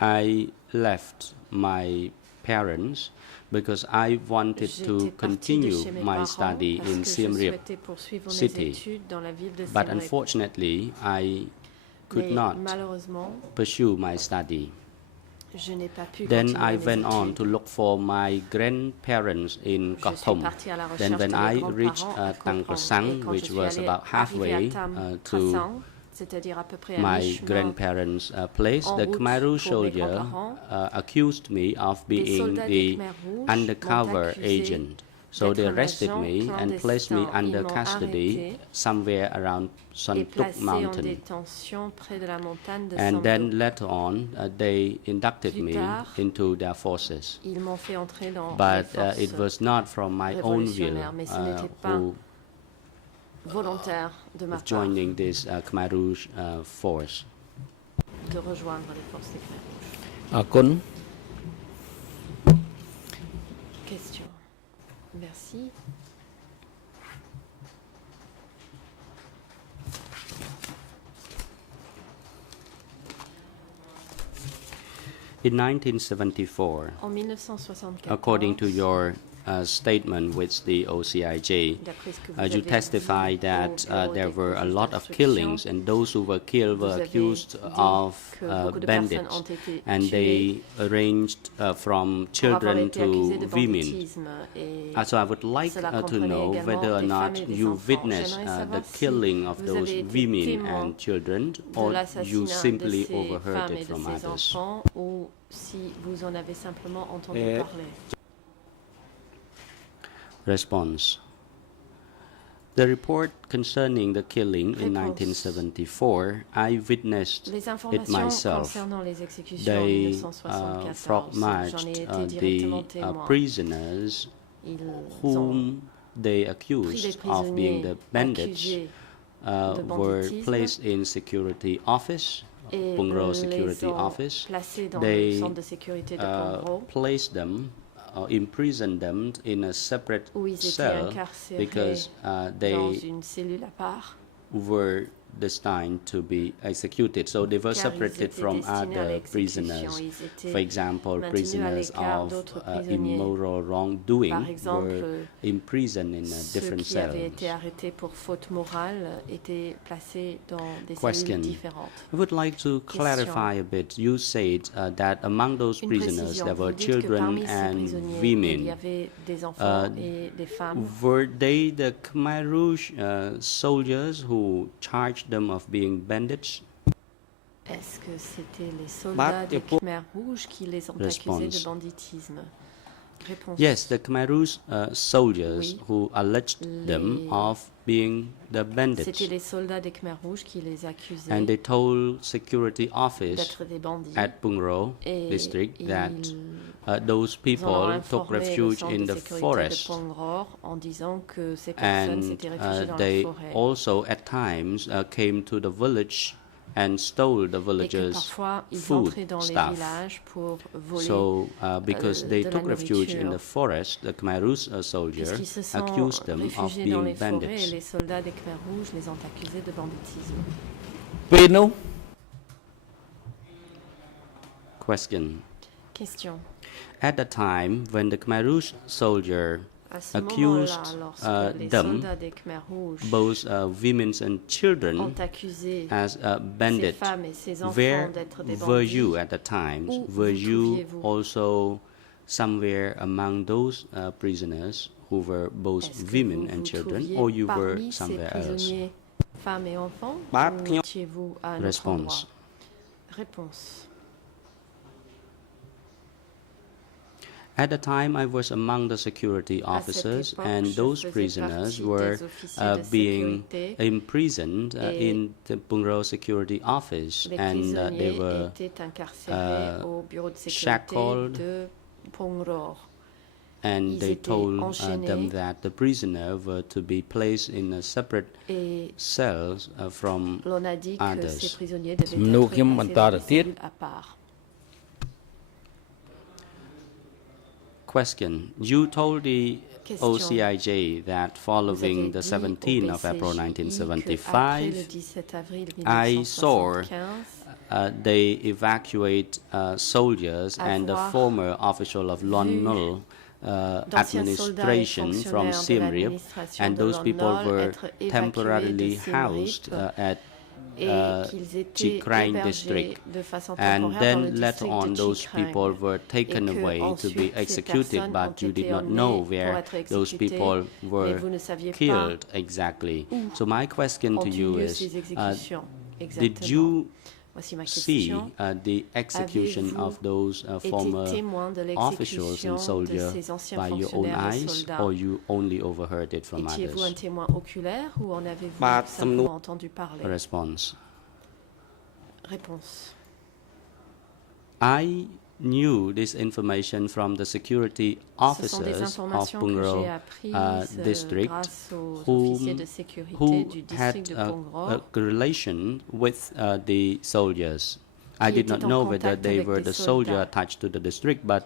I left my parents because I wanted J'étais to partie de continue chez mes my parents study parce in que je Siem Reap. souhaitais poursuivre mes City. études dans la ville de But Siem Reap. unfortunately, I could Mais not malheureusement, pursue my study. je n'ai pas pu Then continuer I mes went on études. to look for my grandparents in Je suis Kathom. partie à la Then recherche when de I mes reached grands-parents à Tang Koh Phrong. Krasang, Et quand which je suis was allée about halfway arrivée à Tam to Krasang, c'est-à-dire à peu près à my mi-chemin, grandparents' place, en the route Khmer Rouge pour mes soldier grands-parents, accused me of des being soldats des the Khmer Rouges undercover m'ont accusé agent. So they d'être un arrested agent me and placed me clandestin. under Ils m'ont custody arrêté somewhere around et Santuk placé en Mountain. détention près de la montagne de And then Santuk. later on, they inducted Plus me tard, into their forces. Ils m'ont fait entrer dans But les forces it was not from my own will révolutionnaires, mais ce n'était pas who volontaire de ma was part joining this Khmer Rouge force. de rejoindre les forces des Khmer Rouges. អរគុណ Question. Merci. In 1974, En 1974, according to your statement with the OCIJ, d'après ce que vous you avez testify dit that au bureau there des were a juges lot of d'instruction, killings, and those who were killed vous were avez accused dit of que beaucoup de bandits, personnes ont été and tuées they ranged from pour avoir children été accusées to de women. banditisme et So I would like cela to comprenait know également whether or des femmes not et des you enfants. witnessed J'aimerais the savoir si killing of vous those avez été women témoin and children, de or you l'assassinat de simply ces overheard femmes et it de from ces others. enfants ou si vous en avez simplement entendu Eh, parler. Response. The report concerning the killing in Réponse. 1974, I witnessed Les it informations myself. concernant les exécutions en They 1974, frog j'en ai marched été the directement témoin. prisoners Ils ont whom they pris les accused of being prisonniers the bandits accusés de were banditisme placed in security office, et Pungrao les Security ont Office. placés dans They, le centre de sécurité de Pongrao, placed them, imprisoned them in a separate où ils étaient cell incarcérés because dans they une cellule à part, were destined to be executed. So they were car ils separated étaient from destinés à other l'exécution. prisoners. Ils For étaient example, maintenus à prisoners l'écart of d'autres prisonniers. immoral wrongdoing Par exemple, were imprisoned in ceux different qui avaient cells. été arrêtés pour faute morale étaient placés dans des Question. cellules différentes. I would like to clarify a bit. You said that among those Une prisoners précision, there were vous dites que children parmi ces and prisonniers, il y women. avait des enfants et des femmes. Were they the Khmer Rouge soldiers who charged them of being bandits? Est-ce que c'était les soldats des Khmer Rouges qui les ont accusés Response. de banditisme? Réponse. Yes, the Khmer Rouge soldiers Oui. who alleged them Les- of being the bandits. C'était les soldats des Khmer Rouges qui les accusaient And they told security office d'être des bandits. at Pungrao Et district that ils those Nous en people avons took informé le refuge centre in de the sécurité de forest, Pongror en disant que ces personnes and s'étaient réfugiées dans la they forêt. also at times came to the village and stole the Et que villagers' parfois, ils food entraient dans les stuff. villages pour voler. So, because they de la took refuge in nourriture. the forest, the Khmer Rouge soldier Puisqu'ils se sont accused them of réfugiés dans being les forêts, et bandits. les soldats des Khmers rouges les ont accusés de banditisme. Question. Question. At the time when the Khmer Rouge soldier À ce accused moment-là, lorsque les them, soldats des Khmers rouges both women and children, ont accusé as ces bandits, femmes et ces enfants where d'être des were bandits, you at the time? Où Were vous you trouviez-vous? also somewhere among those prisoners who were both Est-ce que women vous and vous children, trouviez or you were parmi ces somewhere else? prisonniers, femmes et enfants, Bah, ou client- étiez-vous à un autre Response. endroit? Réponse. At the time, I was among the security À cette officers, époque, and je those faisais prisoners partie were des officiers de being sécurité. imprisoned Et in the Pungro security office, Les and they prisonniers were étaient incarcérés au bureau de sécurité shackled, de Pongror. and Ils they étaient told them enchaînés. that the prisoner were to be placed in a separate Et cells from l'on a dit que others. ces prisonniers devaient Nous être qui placés m'entendez dans des dire. cellules à part. Question. You told the Question. OCIJ that Vous following avez the dit 17th au of April PCJ qu'après 1975, le 17 avril I saw 1975, they evacuate soldiers and the avoir former official of Lon Nol d'anciens soldats et administration from fonctionnaires de Siem Reap, l'administration and de those Lon people Nol were être évacués temporarily de Siem Reap housed at et qu'ils étaient Chikrang hébergés district. de façon And temporaire dans le then later district on, de those Chikrang. people were taken Et que away to ensuite, be ces executed, personnes ont but you did été not know emmenées pour where être those exécutées, people mais were vous ne saviez pas killed exactly. So my question ont to eu you lieu is, ces exécutions. did Exactement. you Voici ma see question. the execution Avez-vous of those former été témoin de officials l'exécution and de soldiers ces anciens by your own fonctionnaires et eyes, soldats? or you only overheard it from Étiez-vous un others? témoin oculaire ou en avez-vous Bah, simplement entendu parler? Response. Réponse. I knew this information from the security Ce sont des officers of informations que Pungro j'ai apprises district grâce aux whom- officiers de sécurité who du had district de a Pongror relation with the soldiers. I qui did not étaient en know whether contact they avec were des the soldier soldats. attached to the district, but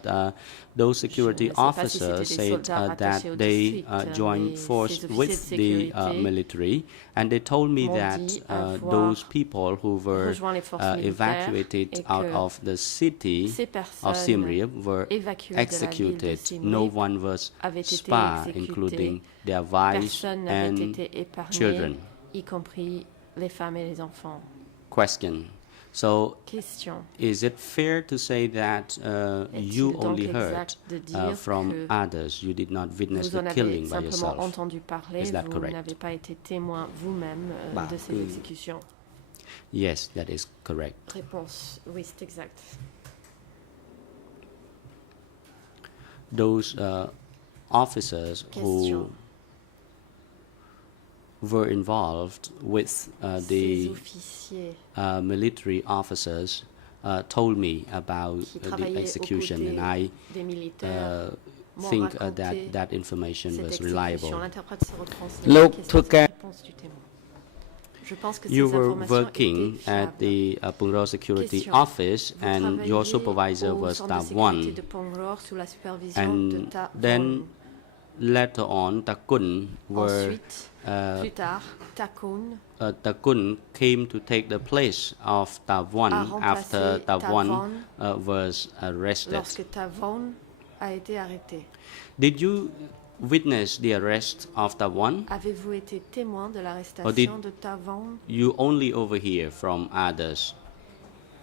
those security Je ne sais pas si officers c'était des said soldats that rattachés au they district, joined mais force ces officiers with de the sécurité military, and they told me m'ont that dit avoir those people who were rejoint les forces militaires evacuated et out que of the city ces of Siem personnes Reap were évacuées de la ville de executed. Siem No Reap one was avaient été spared, exécutées. including their wives Personne n'avait and été épargné, children. y compris les femmes et les enfants. Question. So, Question. is it fair to say that Est-il you donc only heard exact de dire from que others? You did not witness vous en the avez killing by simplement yourself. entendu parler, Is that vous correct? n'avez pas été témoin vous-même Bah, de ces exécutions? Yes, that is correct. Réponse. Oui, c'est exact. Those officers Question. who were involved with Ces the officiers military officers told me about qui the travaillaient aux execution, côtés and I des militaires m'ont think raconté that information cette was exécution. reliable. L'interprète se reprend. C'est L'autre la question, c'est la cas- réponse du témoin. Je pense que You ces were informations working étaient at fiables. the Pungro Security Question. Office, Vous and your travailliez supervisor au was centre de Ta sécurité Wan. de Pongror sous la supervision de And Ta then Wan. later on, Ta Kun were Ensuite, plus tard, Ta Kun Ta Kun came to take the place of Ta Wan a remplacé after Ta Ta Wan Wan was arrested. lorsque Ta Wan a été arrêté. Did you witness the arrest of Ta Wan? Avez-vous été témoin de did- l'arrestation de Ta Wan You only overhear from others,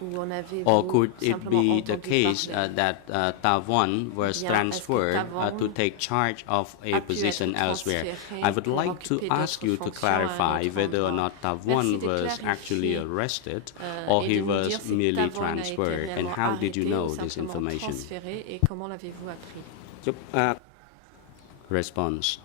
ou en avez-vous or could it simplement be the entendu case parler? that Ta Wan was Bien, est-ce que transferred Ta Wan to take charge of a a pu position être elsewhere? transféré I would pour like to occuper ask d'autres you to fonctions à un clarify autre whether or endroit. not Ta Merci Wan de was actually clarifier, arrested et or he de nous was dire si merely Ta Wan a été transferred, and réellement how did you arrêté know ou this simplement information? transféré, et comment l'avez-vous appris? ជប់ Response.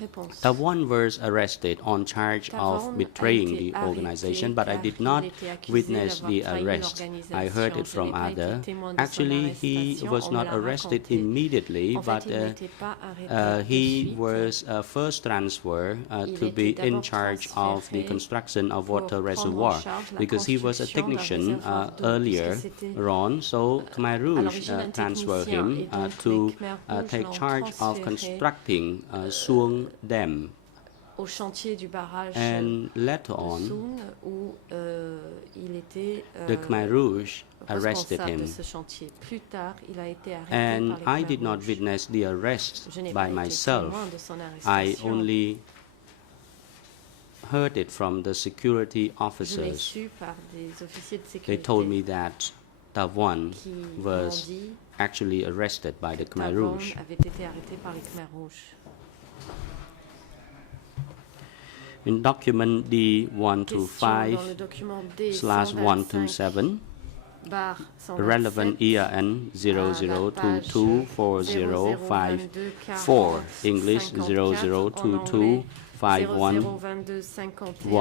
Réponse. Tavan was arrested on charge Tavan of a betraying été the arrêté organization, but I car did il not était accusé witness d'avoir the trahi arrest. I heard l'organisation. it Je from n'ai pas été other. témoin de son Actually, he arrestation, was on me not l'a arrested raconté. immediately, En fait, but il n'était pas arrêté de he suite. was first transferred Il to était be in d'abord charge of the transféré construction of pour water prendre en reservoir charge la because he was a construction d'un technician réservoir d'eau, earlier puisque c'était, on. So Khmer à Rouge l'origine un transferred technicien, him et donc to les Khmer Rouges take l'ont charge of transféré constructing Suong Dam. au chantier du barrage And later de on, Soon, où il était the Khmer Rouge arrested responsable him. de ce chantier. Plus tard, il a été arrêté And par les I Khmer did not Rouges. witness the arrest Je n'ai by pas été myself. témoin de son I arrestation. only heard it from the security Je l'ai officers. su par des officiers de They sécurité told me that Tavan qui m'ont was dit actually arrested by the Khmer Tavan Rouge. avait été arrêté par les Khmer Rouges. In document Question dans D125/127, le document D125 relevant ERN 00224054, English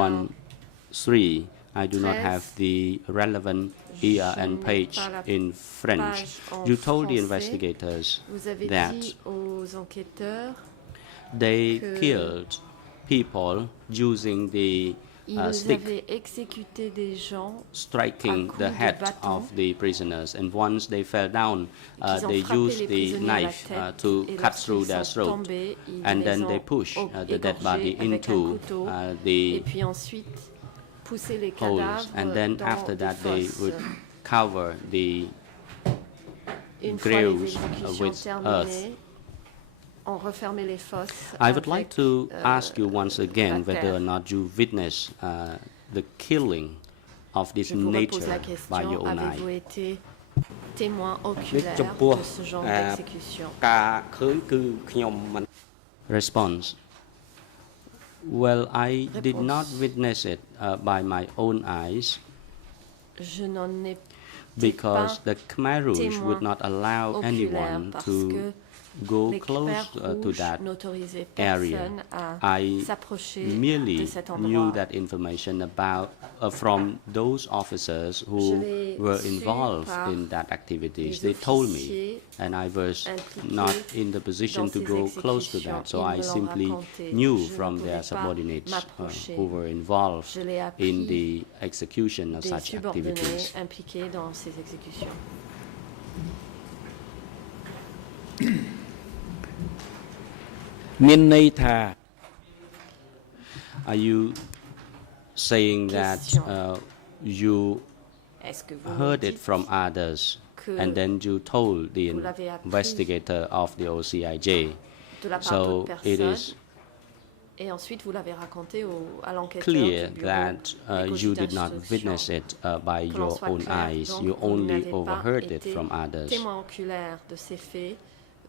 00225113. I do not have the relevant ERN page in French. You told the investigators Vous avez that dit aux enquêteurs they que killed people using the ils stick, avaient exécuté des gens striking à coups the de head bâton, of the prisoners, and once they fell down, qu'ils ont they frappé used les the prisonniers à la knife tête, to et cut through lorsqu'ils their sont throat, tombés, ils and les then ont they push the dead égorgés body avec un into couteau, et the puis ensuite pousser les holes, cadavres and then dans after des that they fosses. would cover the Une fois les graves exécutions with terminées, earth. on refermait les fosses I would like avec, to ask you once again la whether terre. or not you witnessed the killing of this Je vous repose nature la by question, your own eye. avez-vous été témoin oculaireចំពោះ de ce genre អា d'exécution? ការឃើញគឺខ្ញុំមិន Response. Well, I did not Réponse. witness it by my own eyes Je n'en ai because pas the Khmer Rouge témoin would not allow oculaire anyone parce to que go les close Khmer to Rouges that n'autorisaient area. personne à I s'approcher merely de cet knew endroit. that information about from those officers Je who l'ai were su involved par in that activities. les They told me, officiers and I was impliqués not in the position dans to ces go close to exécutions. that. So Ils I me l'ont simply raconté. knew Je ne from pouvais their pas subordinates m'approcher. who were involved Je l'ai in appris the execution of des such subordonnés activities. impliqués dans ces exécutions. Are you saying that Question. you Est-ce que vous me heard it dites from others que and then you told the vous l'avez appris investigator of the OCIJ? de la part So d'autres it personnes is et ensuite vous l'avez raconté à l'enquêteur clear du bureau that you did not d'instruction. witness it by Que l'on your soit own clair, eyes. donc, You vous only n'avez pas overheard it été from others. témoin oculaire de ces faits,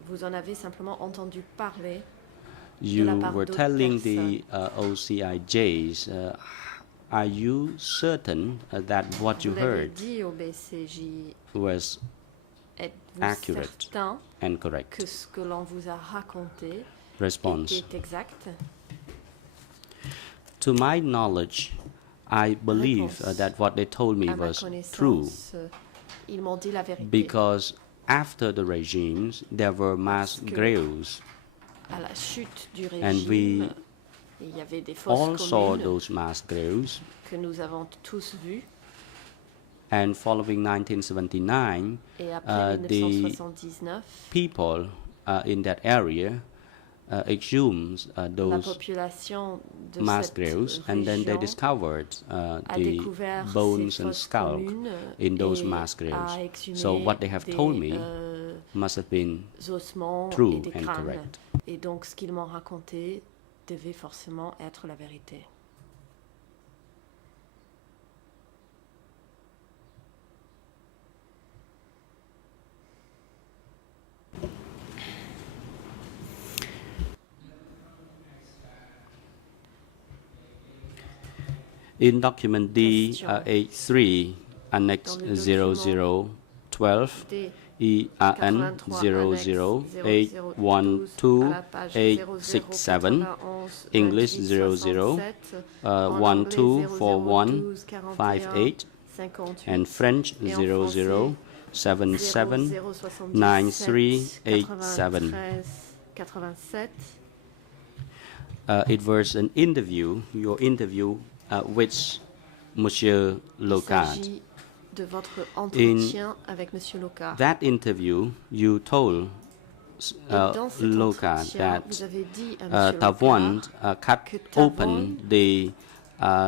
vous en avez simplement entendu parler. You la part were d'autres telling the OCIJs, are you certain that what you Vous l'avez heard dit au BCJ, was êtes-vous accurate certain and correct? que ce que l'on vous a raconté Response. était exact? To my knowledge, I believe Réponse. that what they told me À ma was true connaissance, ils m'ont dit la vérité. because after the regimes, there were mass Parce que graves. À la chute du And we régime, il y avait des fosses All saw communes those mass graves, que nous avons tous vues. and following 1979, Et après the 1979, people in that area exhumed la those population de mass cette graves, and then they région discovered a the découvert ces bones and fosses skull communes in those et mass graves. a exhumé So what they have told me des must have been ossements true et des and crânes. correct. Et donc ce qu'ils m'ont raconté devait forcément être la vérité. In document Question. D83, Annex Dans le document 0012, ERN 0081287, English 00124158, and French 00779387. It was an interview, your interview with Monsieur Locard. De votre entretien avec Monsieur Locard. That interview, you told Locard that Tavon cut open the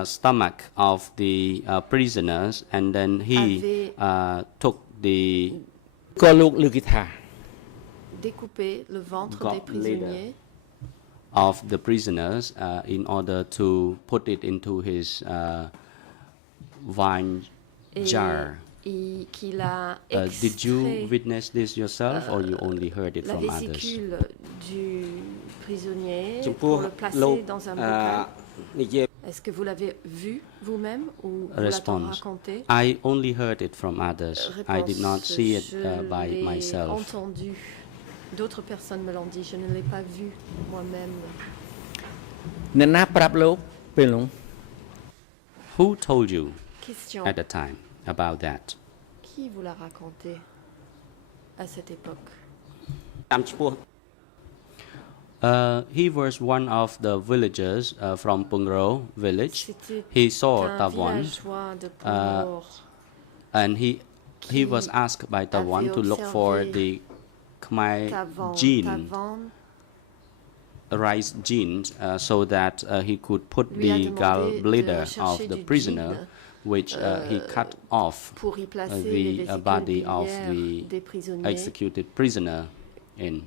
stomach of the prisoners, and then he took the découper le ventre des prisonniers of the prisoners in order to put it into his wine jar. Qu'il a Did you witness this yourself, or you only heard it from la others? vésicule du prisonnier pour le placer dans un bocal. Est-ce que vous l'avez vu vous-même ou vous l'avez raconté? I only heard it from others. I did not see it by Je l'ai myself. entendu. D'autres personnes me l'ont dit. Je ne l'ai pas vu moi-même. Who told you Question. at the time about that? Qui vous l'a raconté à cette époque? He was one of the villagers from Pungro village. C'était He saw un Tavon, villageois de Pungro and he was asked by Tavon to look for the Khmer gene, rice genes, so that he could put the gallbladder of the prisoner, which he cut off pour y placer the les body vésicules of biliaires the des prisonniers executed prisoner in.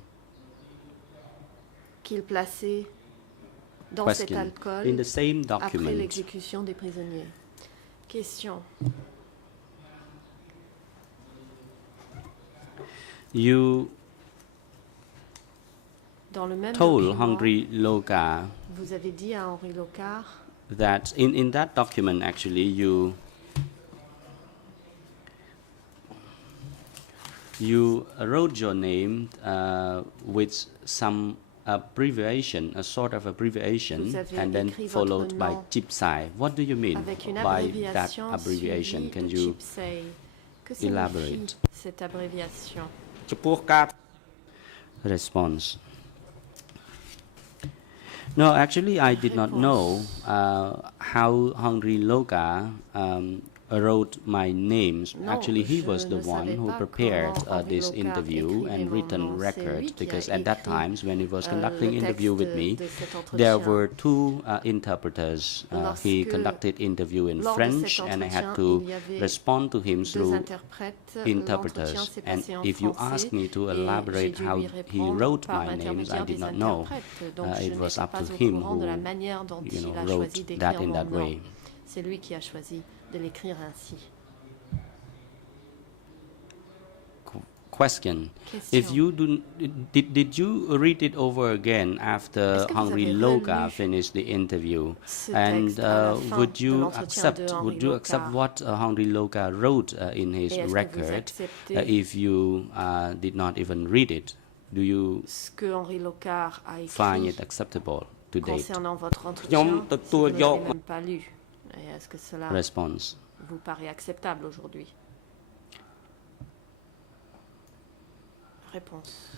qu'il plaçait dans cet Question. alcool In the same après document, l'exécution des prisonniers. Question. you Dans le même told document, Henri Loga vous avez dit à Henri Locard that in that document, actually, you wrote your name with some abbreviation, a sort of abbreviation, Vous avez and then écrit followed votre by nom Chipsai. What do you mean avec une by that abréviation abbreviation? suivie Can de you Chipsay. Que signifie elaborate? cette abréviation? Response. No, actually, I did not know how Henri Loga wrote my names. Non, Actually, he je was the ne one savais who pas prepared comment Henri this Locard interview écrivait and mon written nom. C'est lui record, qui a because at that écrit, times when he was le conducting interview with texte me, de cet entretien. there were two interpreters. He Lorsque- conducted interview in lors de French, cet and I had entretien, to il y avait respond to him deux through interprètes. L'entretien interpreters. s'est And passé en if you français ask me to et j'ai elaborate dû how lui he répondre wrote par my names, I l'intermédiaire did des not know. interprètes. Donc je It n'étais was up pas to au him courant de la who, manière dont you il know, a wrote choisi that d'écrire in mon that nom. way. C'est lui qui a choisi de l'écrire ainsi. Question. Question. If you did you read it over again after Est-ce que vous Henri avez Loga relu finished the interview? ce And texte à la fin would de you l'entretien de accept Henri accept Locard? what Henri Loga wrote in his Et est-ce que vous record acceptez if you did not even read it? Do you ce que Henri Locard a find écrit it acceptable to date? concernant votre entretien, si vous ne l'avez même pas lu? Et est-ce que cela Response. vous paraît acceptable aujourd'hui? Réponse.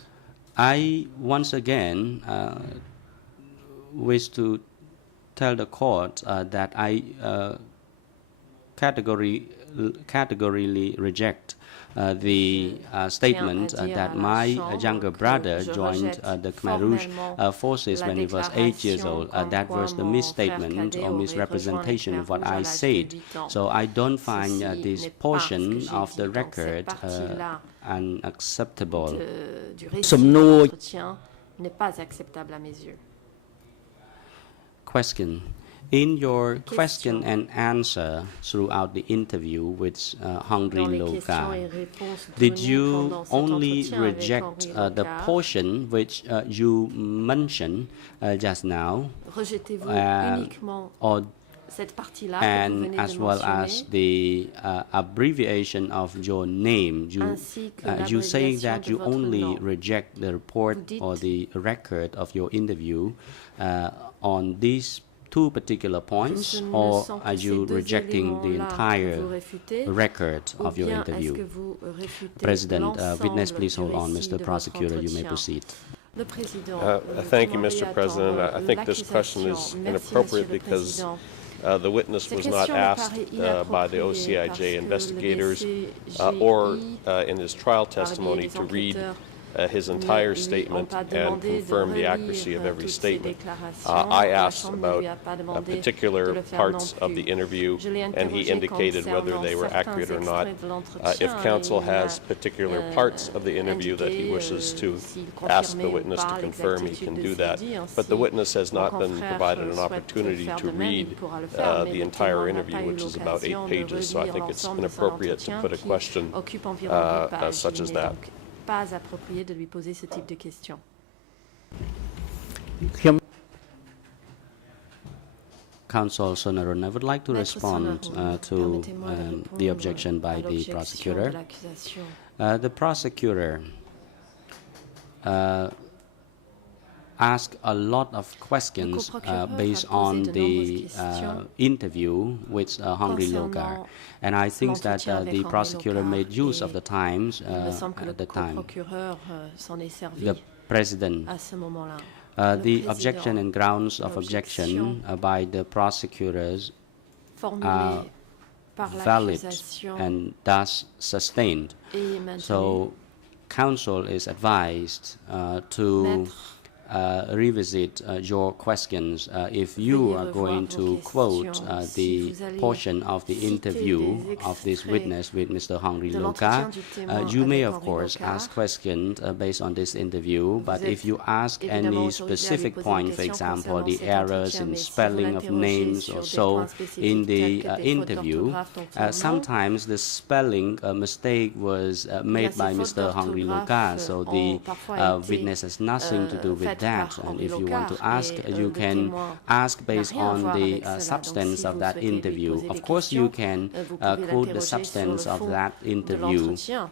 I once again wish to tell the court that I categorically reject the statement that my younger brother joined the Khmer Rouge forces when he was 8 years old. That was the misstatement or misrepresentation of what I said. So I don't find this portion of the record unacceptable. Du récit de l'entretien n'est pas acceptable à mes yeux. Question. In your question and answer throughout the interview with Henri Dans les questions Loga, et réponses did données you pendant cet only entretien avec reject Henri the Locard, portion which you mentioned just now, rejetez-vous uh, uniquement or cette partie-là que vous and venez as de well mentionner, as the abbreviation of your name. ainsi que You say l'abréviation that de you votre only nom. reject the report Vous dites- or the record of your interview on these two particular points, Ce ne or sont que are ces you deux rejecting the éléments-là que entire vous réfutez, record ou of your bien est-ce interview? que vous réfutez President, witness, l'ensemble please du hold on. récit Mr. de Prosecutor, votre you may entretien? proceed. Le président, Thank you, demandez Mr. à President. attendre I think this question is l'accusation. Merci, inappropriate Monsieur le because Président. the witness Cette was not question me asked paraît by the inappropriée parce OCIJ que investigators le or DCGI, in his trial par le biais testimony des to read enquêteurs, his ne entire lui ont statement pas and demandé de confirm the relire, accuracy of every toutes ces statement. déclarations. I La asked Chambre ne about lui a pas demandé de particular le faire parts non of the plus. interview, Je l'ai and he interrogé indicated whether concernant they were certains accurate or not. extraits de l'entretien, If counsel et il a, has particular parts of the interview that he indiqué, wishes to s'il ask the confirmait ou witness to pas confirm, he l'exactitude can de do ce that. dit. But the Ainsi, witness has mon not been confrère provided an souhaite opportunity faire to de même, read il pourra le faire, mais the le entire témoin n'a interview, pas eu which is about 8 l'occasion de pages, so I relire think it's l'ensemble de son inappropriate to entretien put a qui question occupe environ 10 pages. such Il as n'est that. donc pas approprié de lui poser ce type de questions. Counsel Sonoron, I would like to Maître respond Sonoron, to permettez-moi de the répondre objection by à the l'objection prosecutor. de l'accusation. The prosecutor asked a lot of questions based on the interview with Henri Logar, and I think that the prosecutor made use of the times Il me semble que le at the time. coprocureur s'en est servi The president. à ce moment-là. The objection and grounds of objection by the prosecutors are Formulée par valid l'accusation and thus sustained. et maintenue. So, counsel is advised to Maître, revisit your questions if you veuillez are revoir going vos to quote questions. the Si vous allez portion of the citer interview des of this extraits witness with Mr. Henri de Logar. l'entretien du témoin You may, avec of Henri course, Logar. ask questions based on this interview, but Vous if you ask évidemment any autorisé à lui specific poser point, des for questions example, concernant the cet errors entretien, in mais si spelling vous of l'interrogez names sur or des so points spécifiques in tels the que des fautes interview, d'orthographe dans son nom, sometimes the spelling mistake was made ces by fautes Mr. Henri Logar, so d'orthographe the ont parfois été, witness has nothing to do with faites that. par And Henri if you want to Logar, ask, et, you le can témoin ask n'a based rien à on voir the avec cela. Donc, substance si of vous that souhaitez lui interview. poser Of des course, you questions, can vous pouvez quote the l'interroger sur le substance of fond that de interview. l'entretien.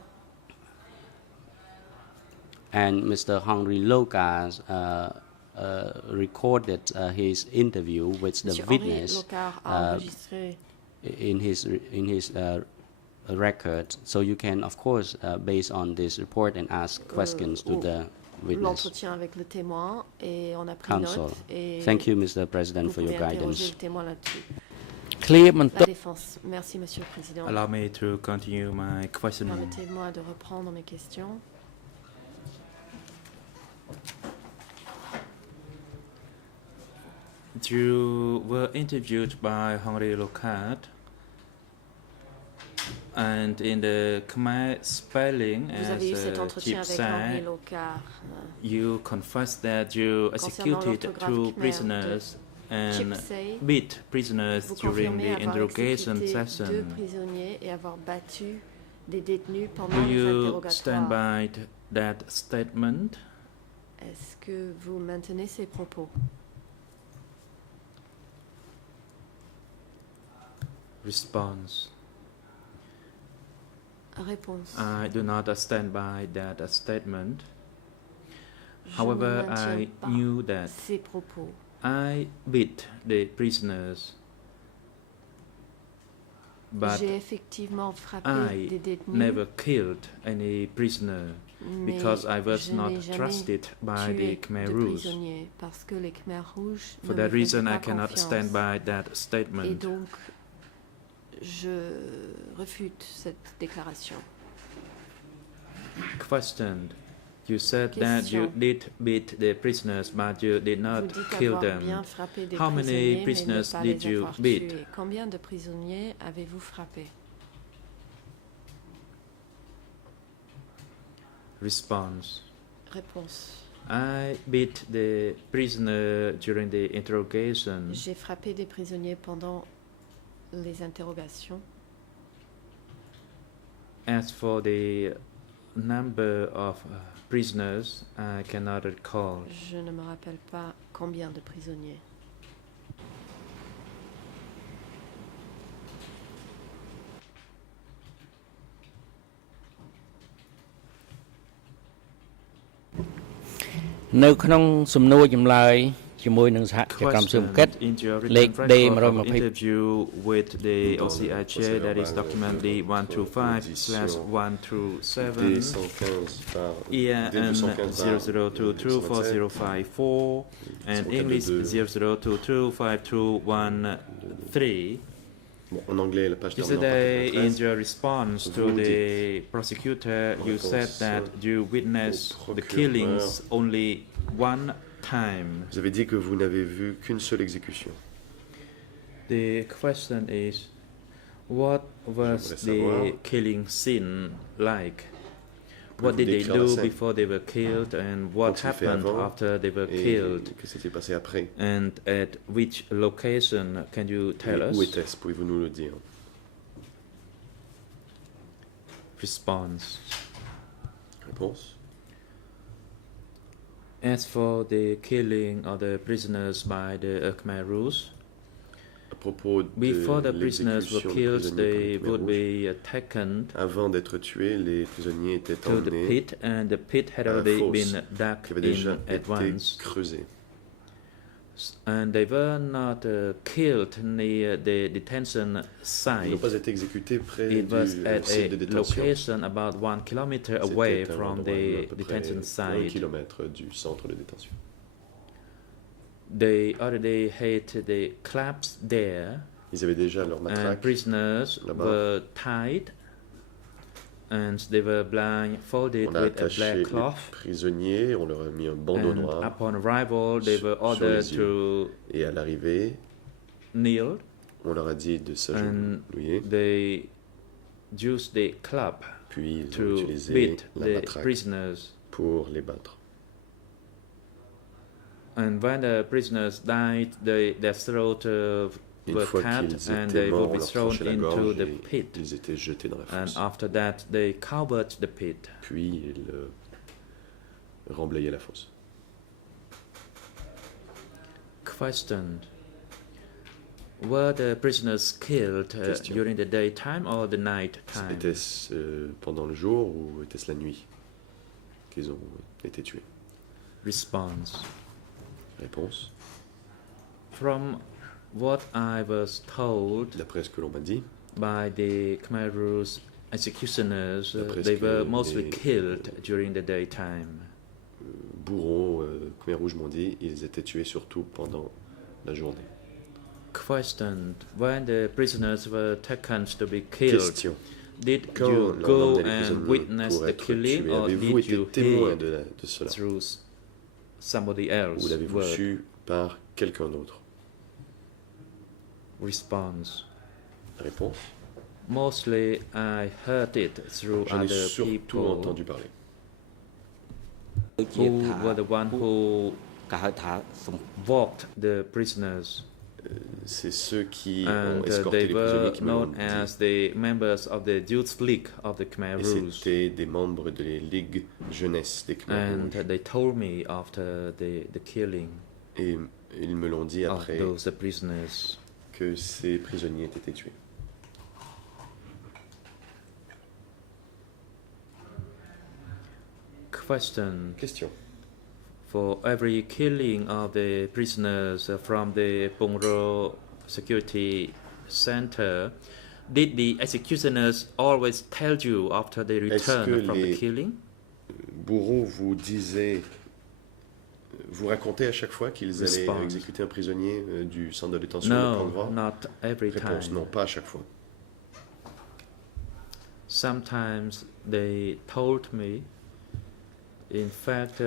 And Mr. Henri Logar recorded his interview with the Monsieur Henri witness Logar a enregistré in his record. So you can, of course, based on this report, and ask questions to the witness. l'entretien avec le témoin et on a pris Counsel. note et Thank you, Mr. President, vous for your pouvez interroger guidance. le témoin là-dessus. เคลียร์มัน La défense. Merci, Monsieur le Président. Allow me to continue my questioning. Permettez-moi de reprendre mes questions. You were interviewed by Henri Logar, and in the Khmer spelling, Vous avez eu as cet entretien Chip avec Henri said, Logar. you confessed that you executed l'orthographe two khmer prisoners and Chip say, beat prisoners vous during confirmez the avoir interrogation exécuté deux session. prisonniers et avoir battu des détenus pendant Do les you stand interrogatoires. by that statement? Est-ce que vous maintenez ces propos? Response. Réponse. I do not stand by that statement. Je However, ne maintiens I pas knew that ces propos. I beat the prisoners, but J'ai effectivement frappé I des détenus, never killed any prisoner mais because I was je not n'ai jamais trusted by the tué Khmer de Rouge. prisonniers parce que les Khmer Rouges For ne that me reason, faisaient I pas cannot confiance. stand by that Et statement. donc, je refute cette déclaration. Question. You said that you Question. did beat the prisoners, but you did Vous not dites kill avoir bien them. frappé des How many prisonniers, mais prisoners ne pas did les you avoir beat? tués. Combien de prisonniers avez-vous frappé? Response. Réponse. I beat the prisoner during the interrogation. J'ai frappé des prisonniers pendant les interrogations. As for the number of prisoners, I cannot recall. Je ne me rappelle pas combien de prisonniers. នៅក្នុងសំណួរចម្លើយជាមួយនឹងសហគមន៍ស៊ើបអង្កេត in your លេខ written D record of 120 interview with the OCIJ, that is document D125/1-7, EAN 00224054, and English 00225213. Bon, en anglais, la page terminant par Yesterday, in 93. your response to Vous the prosecutor, you said that you witnessed the killings only one time. Vous avez dit que vous n'avez vu qu'une seule exécution. The question is, what was the killing scene like? What did they do before they were killed, and what happened after they were killed? Que s'est-il passé après? And at which location, can you tell us? Où était-ce? Pouvez-vous nous le dire? Response. Réponse. As for the killing of the prisoners by the Khmer Rouge, À propos before de the prisoners were l'exécution des killed, prisonniers they par les would Khmer be taken Rouges, avant d'être tués, les prisonniers étaient to the emmenés pit, and the pit had à la already fosse been dug qui avait déjà in été advance. creusée. And they were not killed near the detention Ils site. n'ont pas été exécutés près It was du at site de a détention. location about 1 kilometer away C'était un from endroit à the peu près detention 1 site. kilomètre du centre de détention. They already had the claps there, Ils avaient déjà leur and matraque. prisoners là-bas. were tied, and they were blindfolded On a with a attaché black les cloth. prisonniers, on leur a mis un bandeau And noir. upon arrival, they were sur ordered les to Et à l'arrivée, kneel, on leur a dit de and s'agenouiller. they used the club Puis ils ont to utilisé beat la the matraque prisoners. pour les battre. And when the prisoners died, their throat Une were fois cut, qu'ils and étaient they would morts, be on leur thrown tranchait la into gorge the et pit. ils étaient jetés dans la And fosse. after that, they covered the pit. Puis ils remblayaient la fosse. Question: were the prisoners killed Question. during the daytime or the night time? Était-ce pendant le jour ou était-ce la nuit qu'ils ont été tués? Response: Réponse. from what I was told D'après ce que l'on m'a dit, by the Khmer Rouge executioners, D'après they ce que were mostly les- killed during the daytime. bourreaux Khmer Rouge m'ont dit, ils étaient tués surtout pendant la journée. Question: when the prisoners were taken to be killed, Question. did Quand you l'on go emmenait les and prisonniers witness pour the être killing, tués, or avez-vous did you été témoin hear de cela? through somebody Ou else? l'avez-vous word? su par quelqu'un d'autre? Response: Réponse. mostly I heard it through J'en ai other surtout people entendu parler. who were the one who ក៏ហៅថាសំ walked the prisoners, C'est ceux qui ont and escorté they les prisonniers were qui me l'ont known dit. as the members of the Youth League of the Khmer Et Rouge. c'était des membres de la Ligue Jeunesse des Khmer And Rouges. they told me after the killing Et ils me l'ont dit of après those prisoners. que ces prisonniers étaient tués. Question. For every killing of the prisoners from the Pungro Security Center, did the executioners always tell you after they returned from the les- killing? Bourreau vous disait, vous racontez à chaque fois qu'ils allaient Response. exécuter un prisonnier du centre de détention de No, Pangras? not every Réponse, time. non, pas à chaque fois. Sometimes they told me. In fact,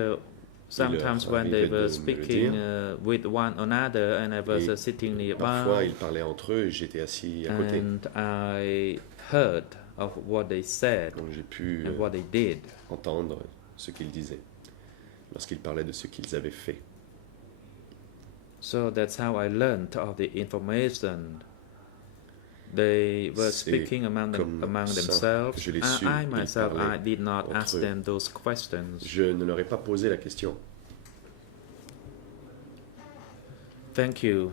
sometimes leur when they arrivait were de me le speaking dire. with one another, and I was Et sitting nearby, Parfois, ils parlaient entre eux et j'étais assis à côté. and I heard of what they said Donc j'ai pu and what they did. entendre ce qu'ils disaient lorsqu'ils parlaient de ce qu'ils avaient fait. So that's how I learned of the information. They were C'est speaking among comme ça themselves. que je l'ai And su. I Ils myself, I parlaient did not entre ask eux. them those questions. Je ne leur ai pas posé la question. Thank you.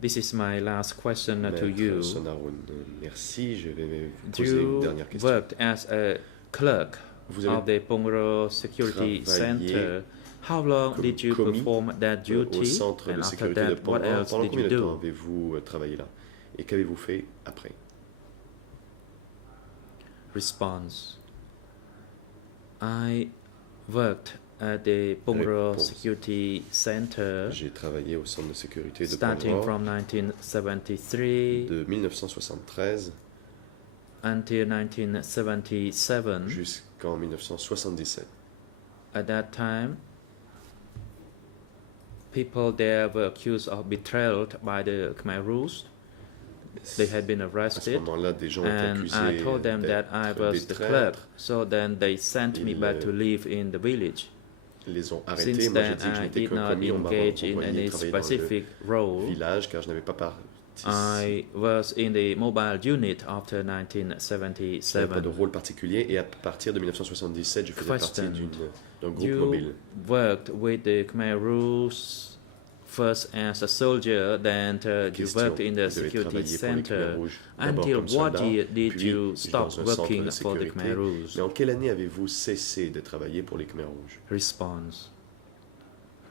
This is my last question to you. Maître Sonaroun, merci. Je vais Do poser une you dernière question. worked as a clerk of the Pongro Security Center. How long did you perform that duty? And after that, what else did you do? Avez-vous travaillé là? Et qu'avez-vous fait après? Response. I worked at the Pongro Security Center. J'ai travaillé au centre de sécurité de starting Pongro from 1973 de 1973 until 1977. Jusqu'en 1977. At that time, people there were accused of betrayal by the Khmer Rouge. They had been arrested, and I told them that I was the clerk. So then they sent me back to live in the village. Since then, I did not engage in any specific role. I was in the mobile unit after 1977. Pas de rôle particulier, et à partir de 1977, je faisais partie d'un groupe mobile. You worked with the Khmer Rouge first as a soldier, then you worked in the security center. Until what year did you stop working for the Khmer Rouge? Mais en quelle année avez-vous cessé de travailler pour les Khmer Rouges? Response.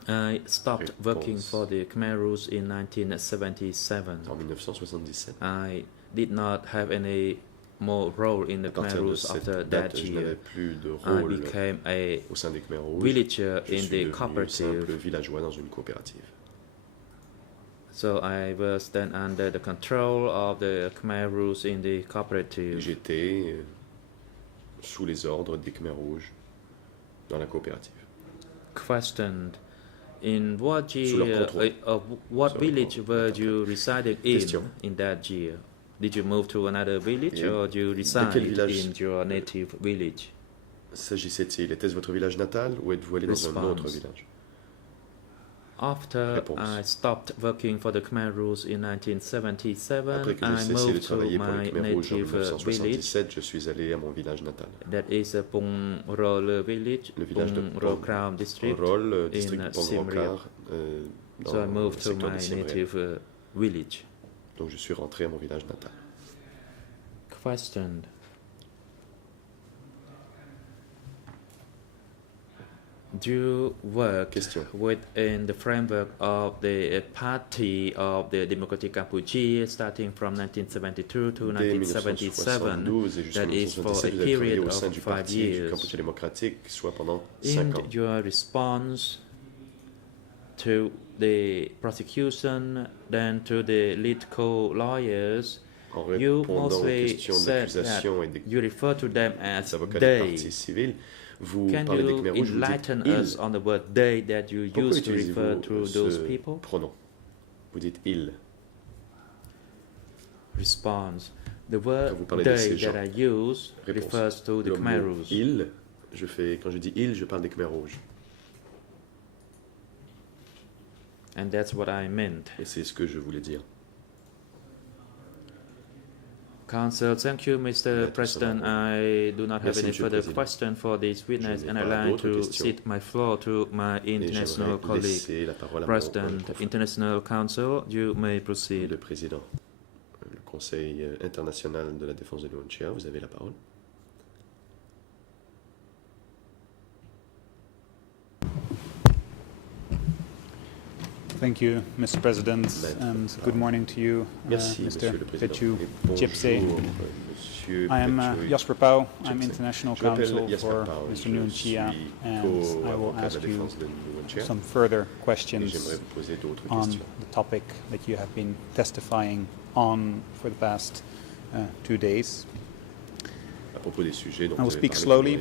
I stopped working for the Khmer Rouge in 1977. En 1977. I did not have any more role in the Khmer Rouge after that year. I became a villager in the cooperative. Villageois dans une coopérative. So I was then under the control of the Khmer Rouge in the cooperative. J'étais sous les ordres des Khmer Rouges dans la coopérative. Questioned. In what year, what village were you residing in that year? Did you move to another village or did you reside in your native village? S'agissait-il, était-ce votre village natal ou êtes-vous allé dans un autre village? After I stopped working for the Khmer Rouge in 1977, I moved to my native village. Je suis allé à mon village natal. That is a Pongro village, le village de Pongro Kram district in Siem Reap. So I moved to my native village. Donc je suis rentré à mon village natal. Questioned. Do you work within the framework of the party of the Democratic Campuchia starting from 1972 to 1977? That is for a period of 5 years. In your response to the prosecution, then to the lead co-lawyers, you mostly said that you refer to them as they. Can you enlighten us on the word they that you use to refer to those people? Pronom. Vous dites il. Response. The word they that I use refers to the Khmer Rouge. Il, quand je dis il, je parle des Khmer Rouges. And that's what I meant. Et c'est ce que je voulais dire. Counsel, thank you, Mr. President. I do not have any further question for this witness, and I'd like to cede my floor to my international colleague. President, International Council, you may proceed. Le président, le Conseil international de la défense de l'UNHCR, vous avez la parole. Thank you, Mr. President, and good morning to you, Mr. Pechu Gypsy. I am Jasper Pauw. I'm International Counsel for Mr. Nguyen Chia, and I will ask you some further questions on the topic that you have been testifying on for the past 2 days. I will speak slowly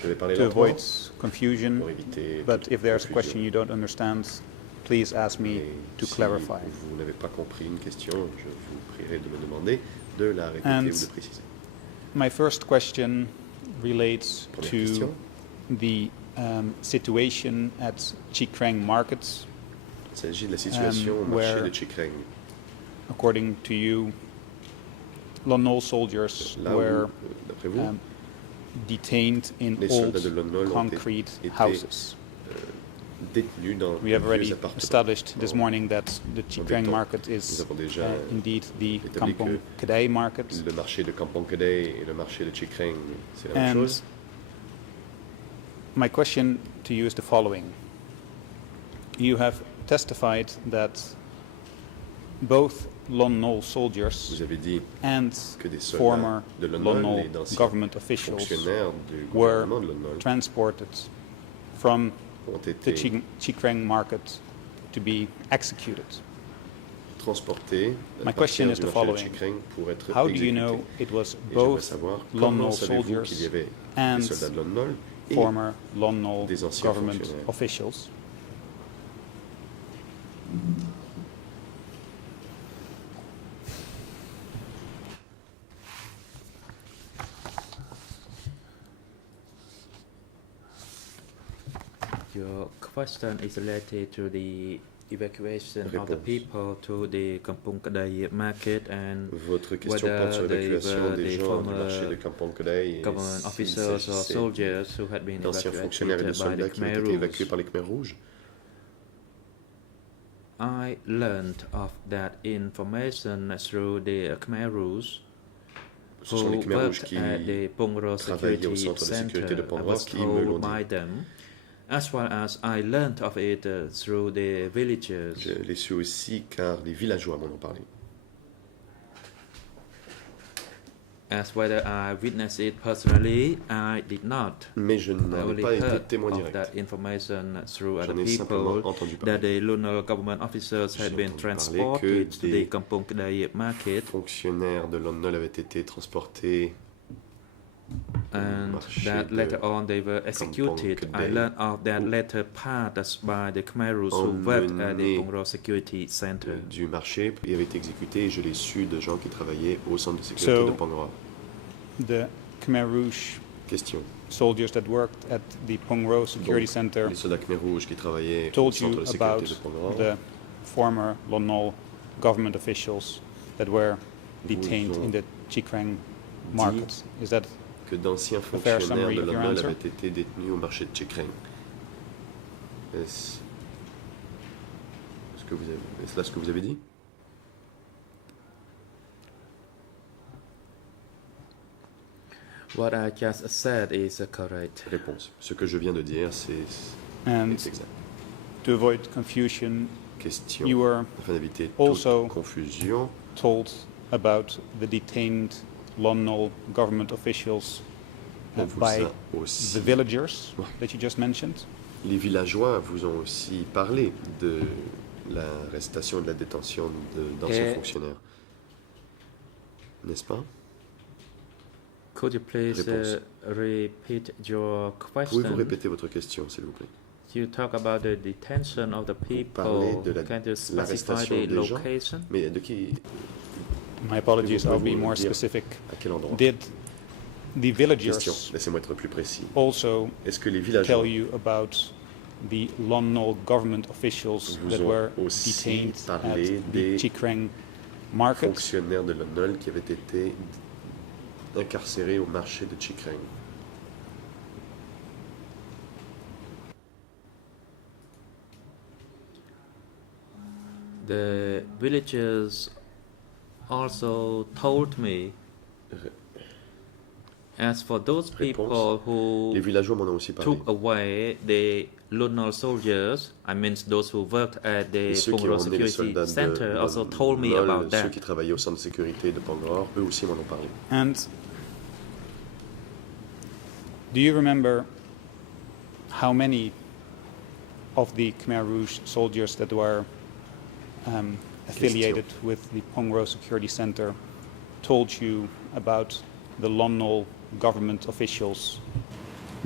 to avoid confusion, but if there's a question you don't understand, please ask me to clarify. Vous n'avez pas compris une question, je vous prierai de me demander de la répéter ou de préciser. My first question relates to the situation at Chi Kreng markets. Il s'agit de la situation au marché de Chi Kreng. According to you, Lon Nol soldiers were detained in old concrete houses. We have already established this morning that the Chi Kreng market is indeed the Kampong Kedai market. Le marché de Kampong Kedai et le marché de Chi Kreng, c'est la même chose. My question to you is the following. You have testified that both Lon Nol soldiers and former Lon Nol government officials were transported from the Chi Kreng market to be executed. My question is the following. How do you know it was both Lon Nol soldiers and former Lon Nol government officials? Your question is related to the evacuation of the people to the Kampong Kadai market and whether they were the former government officers or soldiers who had been evacuated by the Khmer Rouge. I learned of that information through the Khmer Rouge who worked at the Pongro Security Center. I was told by them, as well as I learned of it through the villagers. Je l'ai su aussi car les villageois m'en ont parlé. As whether I witnessed it personally, I did not. Mais je n'en ai pas été témoin direct. That information through other people that the Lon government officers had been transported to the Kampong Kadai market. Fonctionnaires de Lon Nol avaient été transportés. And that later on they were executed. I learned of that later part by the Khmer Rouge who worked at the Pongro Security Center. Du marché, il avait été exécuté et je l'ai su de gens qui travaillaient au centre de sécurité de Pongro. The Khmer Rouge soldiers that worked at the Pongro Security Center les soldats Khmer Rouge qui travaillaient told au centre you de sécurité about de Pongro. The former Lon Nol government officials that were detained in the Chi Kreng market. Is that que d'anciens fonctionnaires de Lon Nol avaient été détenus au marché de Chi Kreng. Est-ce là ce que vous avez dit? What I just said is correct. Réponse. Ce que je viens de dire, c'est exact. To avoid confusion, question. You were afin d'éviter also toute confusion, told about the detained Lon Nol government officials by the villagers that you just mentioned. Les villageois vous ont aussi parlé de l'arrestation et de la détention d'anciens fonctionnaires, n'est-ce pas? Could you please repeat your question? Pouvez-vous répéter votre question, s'il vous plaît? You talk about the detention of the people. Can you specify the location? Mais de qui? My apologies, I'll be more specific. À quel endroit? Did the villagers laissez-moi être plus précis. Also est-ce que les villageois tell you about the Lon Nol government officials that were detained at the Chi Kreng market? Fonctionnaires de Lon Nol qui avaient été incarcérés au marché de Chi Kreng. The villagers also told me, as for those people who took away the Lon Nol soldiers, I mean those who worked at the Pongro Security Center, also told me about that. Ceux qui travaillaient au centre de sécurité de Pongro, eux aussi m'en ont parlé. And do you remember how many of the Khmer Rouge soldiers that were affiliated with the Pongro Security Center told you about the Lon Nol government officials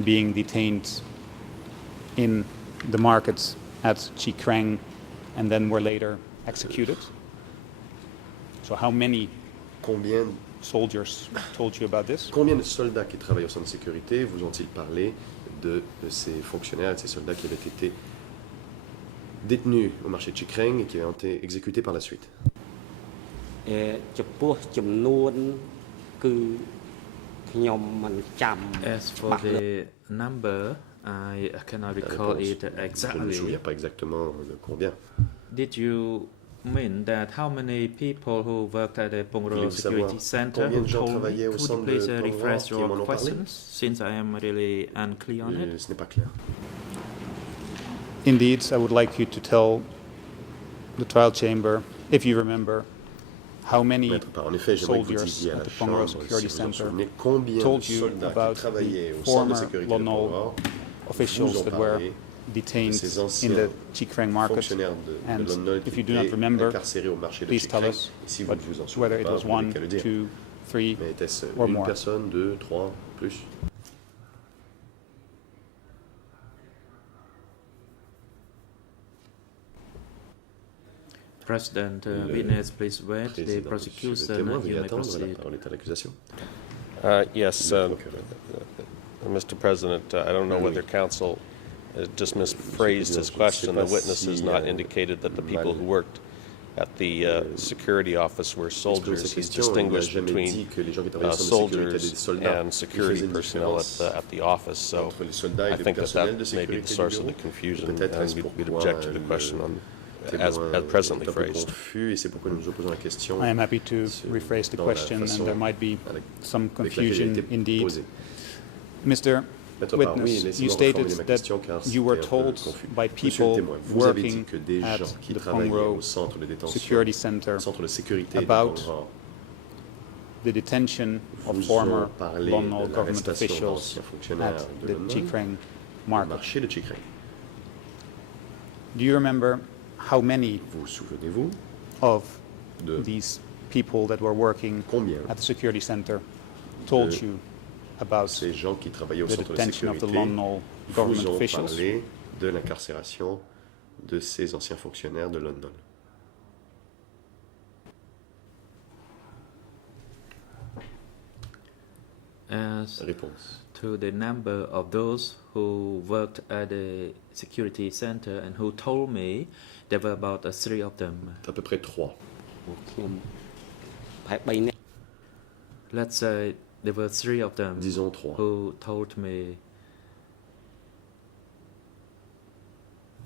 being detained in the markets at Chi Kreng and then were later executed? So how many soldiers told you about this? Combien de soldats qui travaillent au centre de sécurité vous ont-ils parlé de ces fonctionnaires, de ces soldats qui avaient été détenus au marché de Chi Kreng et qui ont été exécutés par la suite? As for the number, I cannot recall it exactly. Je ne me souviens pas exactement de combien. Did you mean that how many people who worked at the Pongro Security Center who told me? Could you please refresh your questions, since I am really unclear on it? Ce n'est pas clair. Indeed, I would like you to tell the trial chamber, if you remember, how many soldiers at the Pongro Security Center told you about the former Lon Nol officials that were detained in the Chi Kreng market, and if you do not remember, please tell us whether it was 1, 2, 3 or more. Personne, 2, 3, plus. President witness, please wait. The prosecution you may proceed. Yes, Mr. President, I don't know whether counsel just misphrased his question. The witness has not indicated that the people who worked at the security office were soldiers. He's distinguished between soldiers and security personnel at the office. So I think that may be the source of the confusion, and we'd object to the question as presently phrased. I am happy to rephrase the question, and there might be some confusion indeed. Mr. Witness, you stated that you were told by people working at the Pongro Security Center about the detention of former Lon Nol government officials at the Chi Kreng market. Do you remember how many of these people that were working at the security center told you about the detention of the Lon Nol government officials? De l'incarcération de ces anciens fonctionnaires de Lon Nol. As to the number of those who worked at the security center and who told me, there were about 3 of them. À peu près 3. Let's say there were 3 of them who told me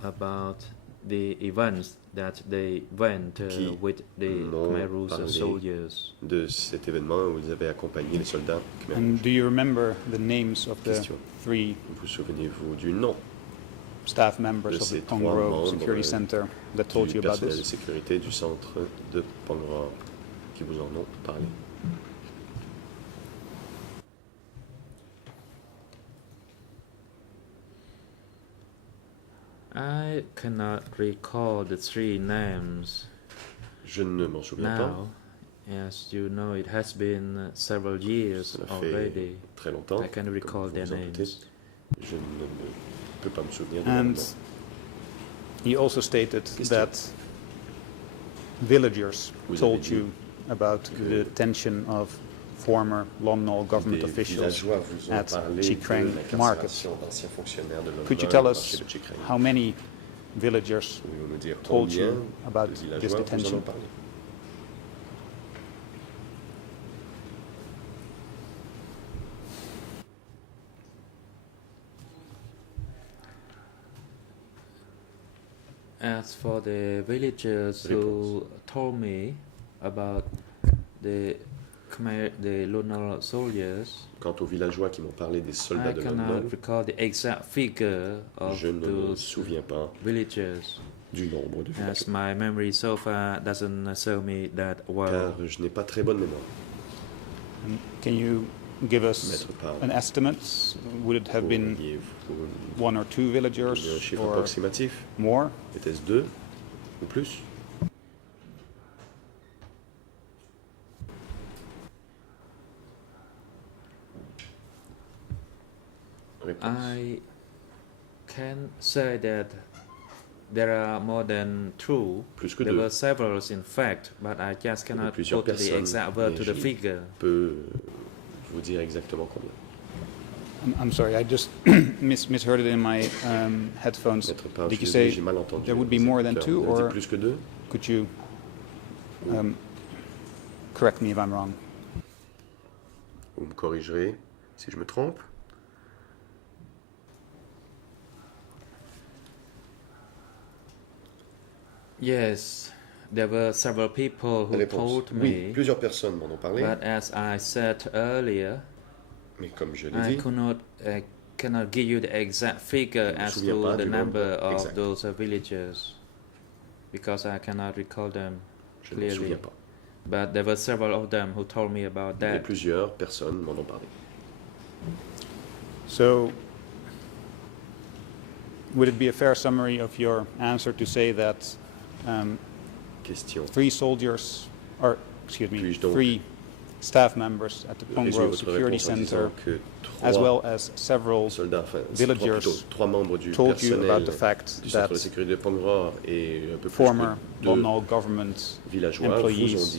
about the events that they went with the Khmer Rouge soldiers. De cet événement où ils avaient accompagné les soldats Khmer Rouge. And do you remember the names of the 3 Vous souvenez-vous du nom staff members of the Pongro Security Center that told you about this? this? Du personnel de sécurité du centre de Pongro qui vous en ont parlé. I cannot recall the 3 names. Je ne m'en souviens now, as you know, it has been several years already. Très longtemps. I can recall their names. Je ne peux pas me souvenir de And he also stated that villagers told you about the detention of former Lon Nol government officials at Chi Kreng market. Could you tell us how many villagers told you about this detention? As for the villagers who told me about the Lon Nol soldiers, quant aux villageois qui m'ont parlé des soldats de Lon Nol, I cannot recall the exact figure of je ne me souviens pas villagers. Du nombre de villageois. As my memory so far doesn't show me that well. Car je n'ai pas très bonne mémoire. And can you give us an estimate? Would it have been 1 or 2 villagers or more? Était-ce 2 ou plus? I can say that there are more than 2. There were several, in fact, but I just cannot put the exact word to the figure. Peux vous dire exactement combien. I'm sorry, I just misheard it in my headphones. Did you say there would be more than 2, or could you correct me if I'm wrong? Vous me corrigerez si je me trompe. Yes, There were several people who told me, oui, plusieurs personnes m'en ont parlé. But as I said earlier, mais comme je l'ai dit, I cannot give you the exact figure as to the number of those villagers because I cannot recall them clearly. But there were several of them who told me about that. Et plusieurs personnes m'en ont parlé. So, would it be a fair summary of your answer to say that three soldiers, or excuse me, three staff members at the Pongro Security Center, as well as several villagers, told you about the fact that former Lon Nol government employees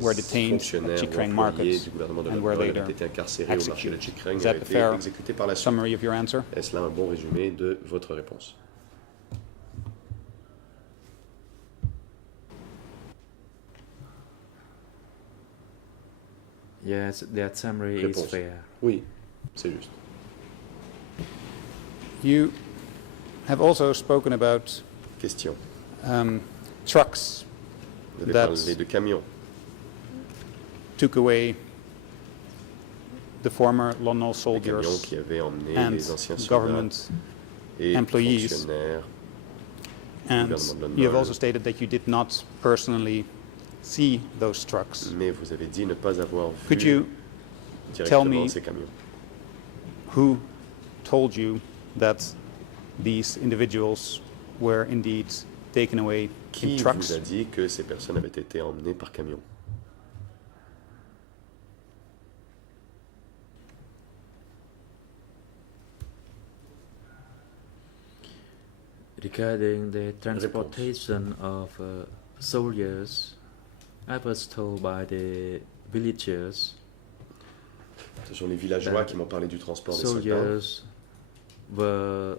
were detained at Chikreng Market and were later executed? Is that a fair summary of your answer? Est-ce là un bon résumé de votre réponse? Yes, that summary is fair. Oui, c'est juste. You have also spoken about trucks that de camions. Took away the former Lon Nol soldiers and government employees. And you have also stated that you did not personally see those trucks. Mais vous avez dit ne pas avoir vu Could you tell me ces camions. Who told you that these individuals were indeed taken away in trucks? Qui vous a dit que ces personnes avaient été emmenées par camion? Regarding the transportation of soldiers, I was told by the villagers. Ce sont les villageois qui m'ont parlé du transport des soldats. Soldiers were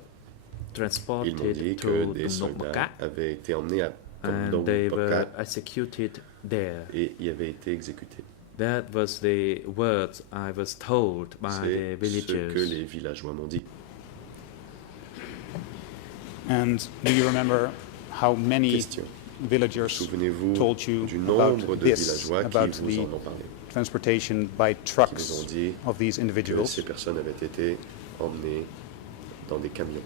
transported Ils m'ont dit que des soldats avaient été emmenés à and they were executed there. Et y avaient été exécutés. That was the words I was told by the villagers. C'est ce que les villageois m'ont dit. And do you remember how many villagers told you about this, about the transportation by trucks of these individuals? Ces personnes avaient été emmenées dans des camions.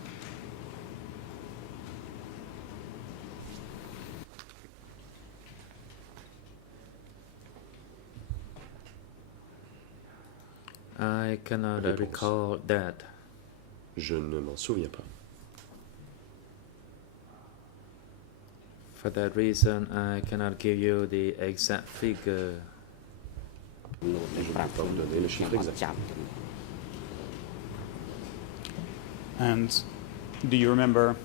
I cannot recall that. Je ne m'en souviens pas. For that reason, I cannot give you the exact figure. Je ne peux pas vous donner le chiffre exact. And do you remember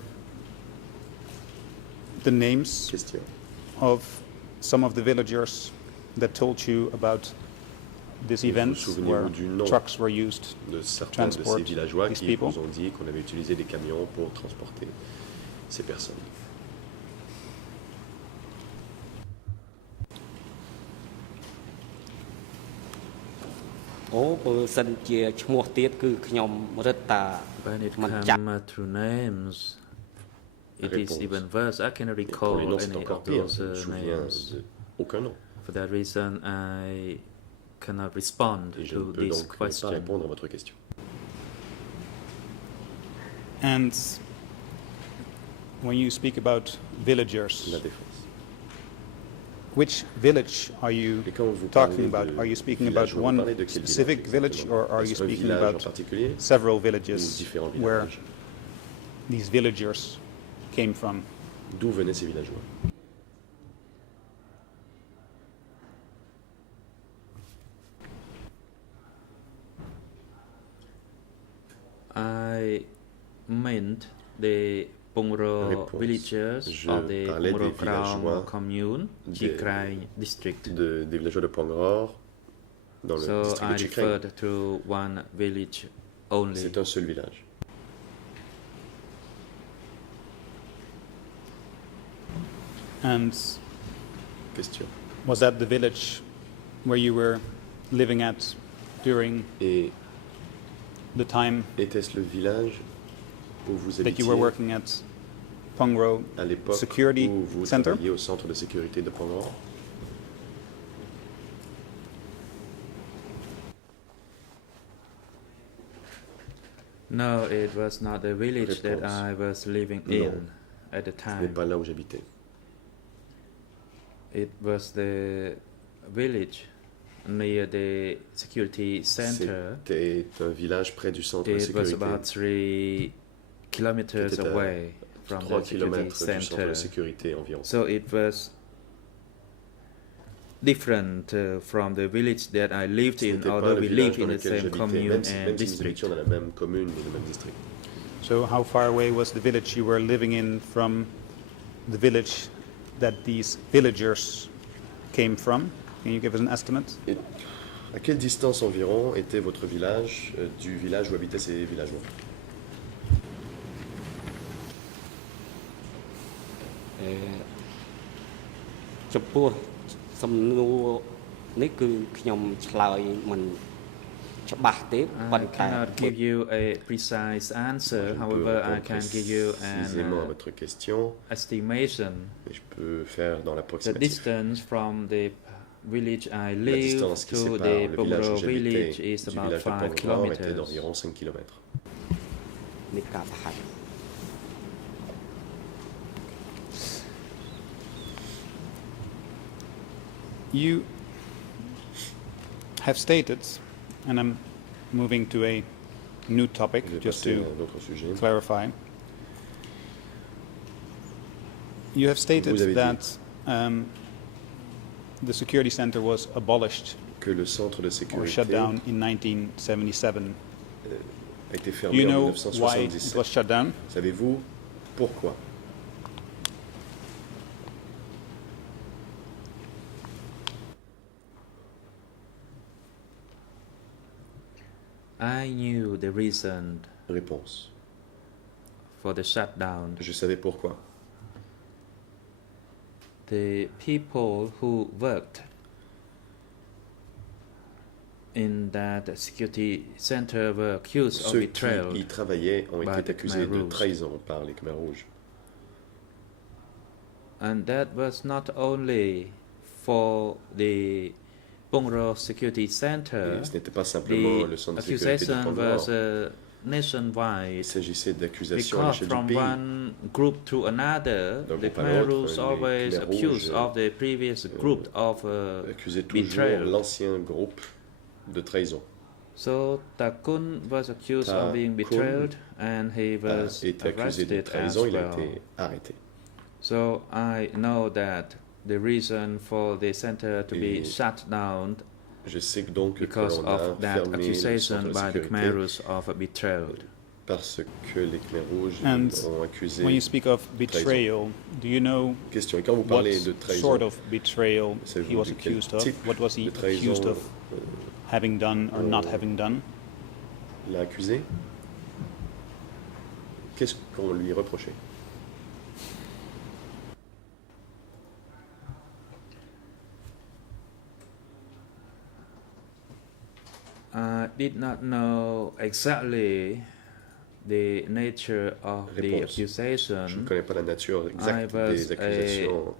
the names of some of the villagers that told you about this event where trucks were used to transport these people? Qui vous ont dit qu'on avait utilisé des camions pour transporter ces personnes. When it comes to names, it is even worse. I cannot recall any of those names. For that reason, I cannot respond to this question. And when you speak about villagers, which village are you talking about? Are you speaking about one specific village, or are you speaking about several villages where these villagers came from? D'où venaient ces villageois? I meant the Pongro villagers of the Pongro Krang commune, Chikrang district. Des villageois de Pongro dans le district de Chikrang. So I referred to one village only. C'est un seul village. And question. Was that the village where you were living at during the time était-ce le village où vous that you were working at Pongro à l'époque Security où vous Center? travailliez au centre de sécurité de Pongro? No, it was not the village that I was living in at the time. Ce n'est pas là où j'habitais. It was the village near the security center. C'était un village près du centre de sécurité. It was about 3 kilometers away from the security center. So it was different from the village that I lived in, although we lived in the same commune and district. So how far away was the village you were living in from the village that these villagers came from? Can you give us an estimate? Et à quelle distance environ était votre village du village où habitaient ces villageois? I cannot give you a precise answer. However, I can give you an estimation. The distance from the village I live to the Pongro village is about 5 kilometers. You have stated, and I'm moving to a new topic just to clarify. You have stated that the security center was abolished or shut down in 1977. Do you know why it was shut down? Savez-vous pourquoi? I knew the reason Réponse. for the shutdown. Je savais pourquoi. The people who worked in that security center were accused of betrayal. Ceux qui y travaillaient ont été accusés de trahison par les Khmers rouges. And that was not only for the Pongro Security Center. Et ce n'était pas simplement le centre de sécurité de Pongro. Nationwide. Il s'agissait d'accusations à l'échelle du pays. Because from one group to another, the Khmer Rouge always accused of the previous group of betrayal. L'ancien groupe de trahison. So Takun was accused of being betrayed, and he was arrested as well. So I know that the reason for the center to be shut down because of that accusation by the Khmer Rouge of betrayal. Parce que les Khmer rouges ont accusé. When you speak of betrayal, do you know what sort of betrayal he was accused of? What was he accused of having done or not having done? L'a accusé? Qu'est-ce qu'on lui reprochait? I did not know exactly the nature of the accusation. Je ne connais pas la nature exacte des accusations.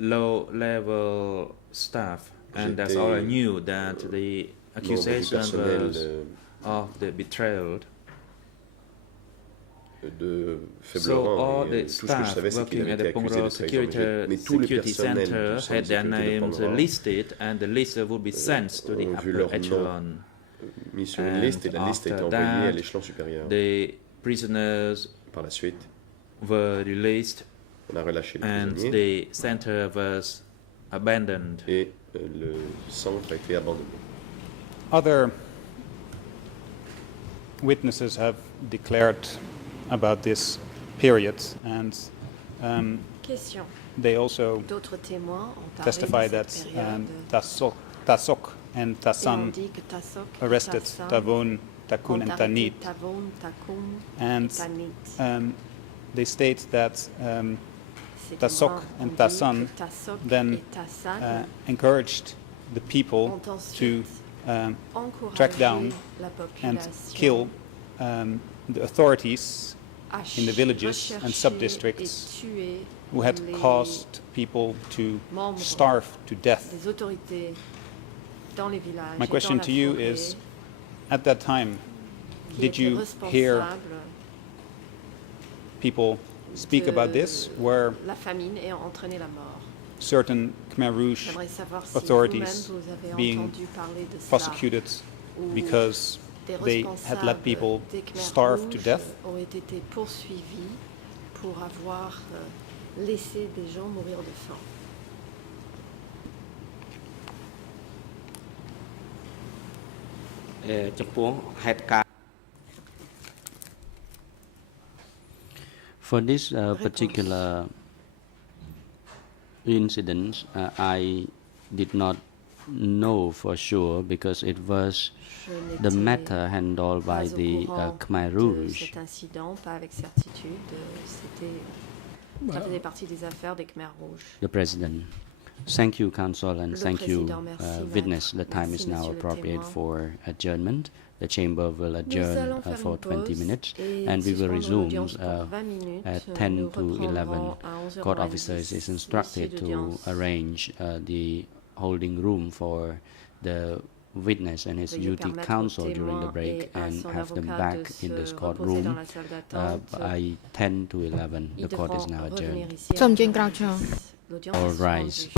Low-level staff, and that's all I knew, that the accusation was of the betrayal. So all the staff working at the Pongro Security Center had their names listed, and the list would be sent to the upper echelon. And after that, the prisoners were released, and the center was abandoned. Other witnesses have declared about this period, and they also testify that Tasok and Tasan arrested Tavon, Takun and Tanit, and they state that Tasok and Tasan then encouraged the people to track down and kill the authorities in the villages and sub-districts who had caused people to starve to death. My question to you is, at that time, did you hear people speak about this, where certain Khmer Rouge authorities being prosecuted because they had let people starve to death? For this particular incident, I did not know for sure because it was the matter handled by the Khmer Rouge. The President. Thank you, Council, and thank you, witness. The time is now appropriate for adjournment. The Chamber will adjourn for 20 minutes, and we will resume at 10 to 11. Court officers is instructed to arrange the holding room for the witness and his duty counsel during the break and have them back in this courtroom by 10 to 11. The court is now adjourned. All rise.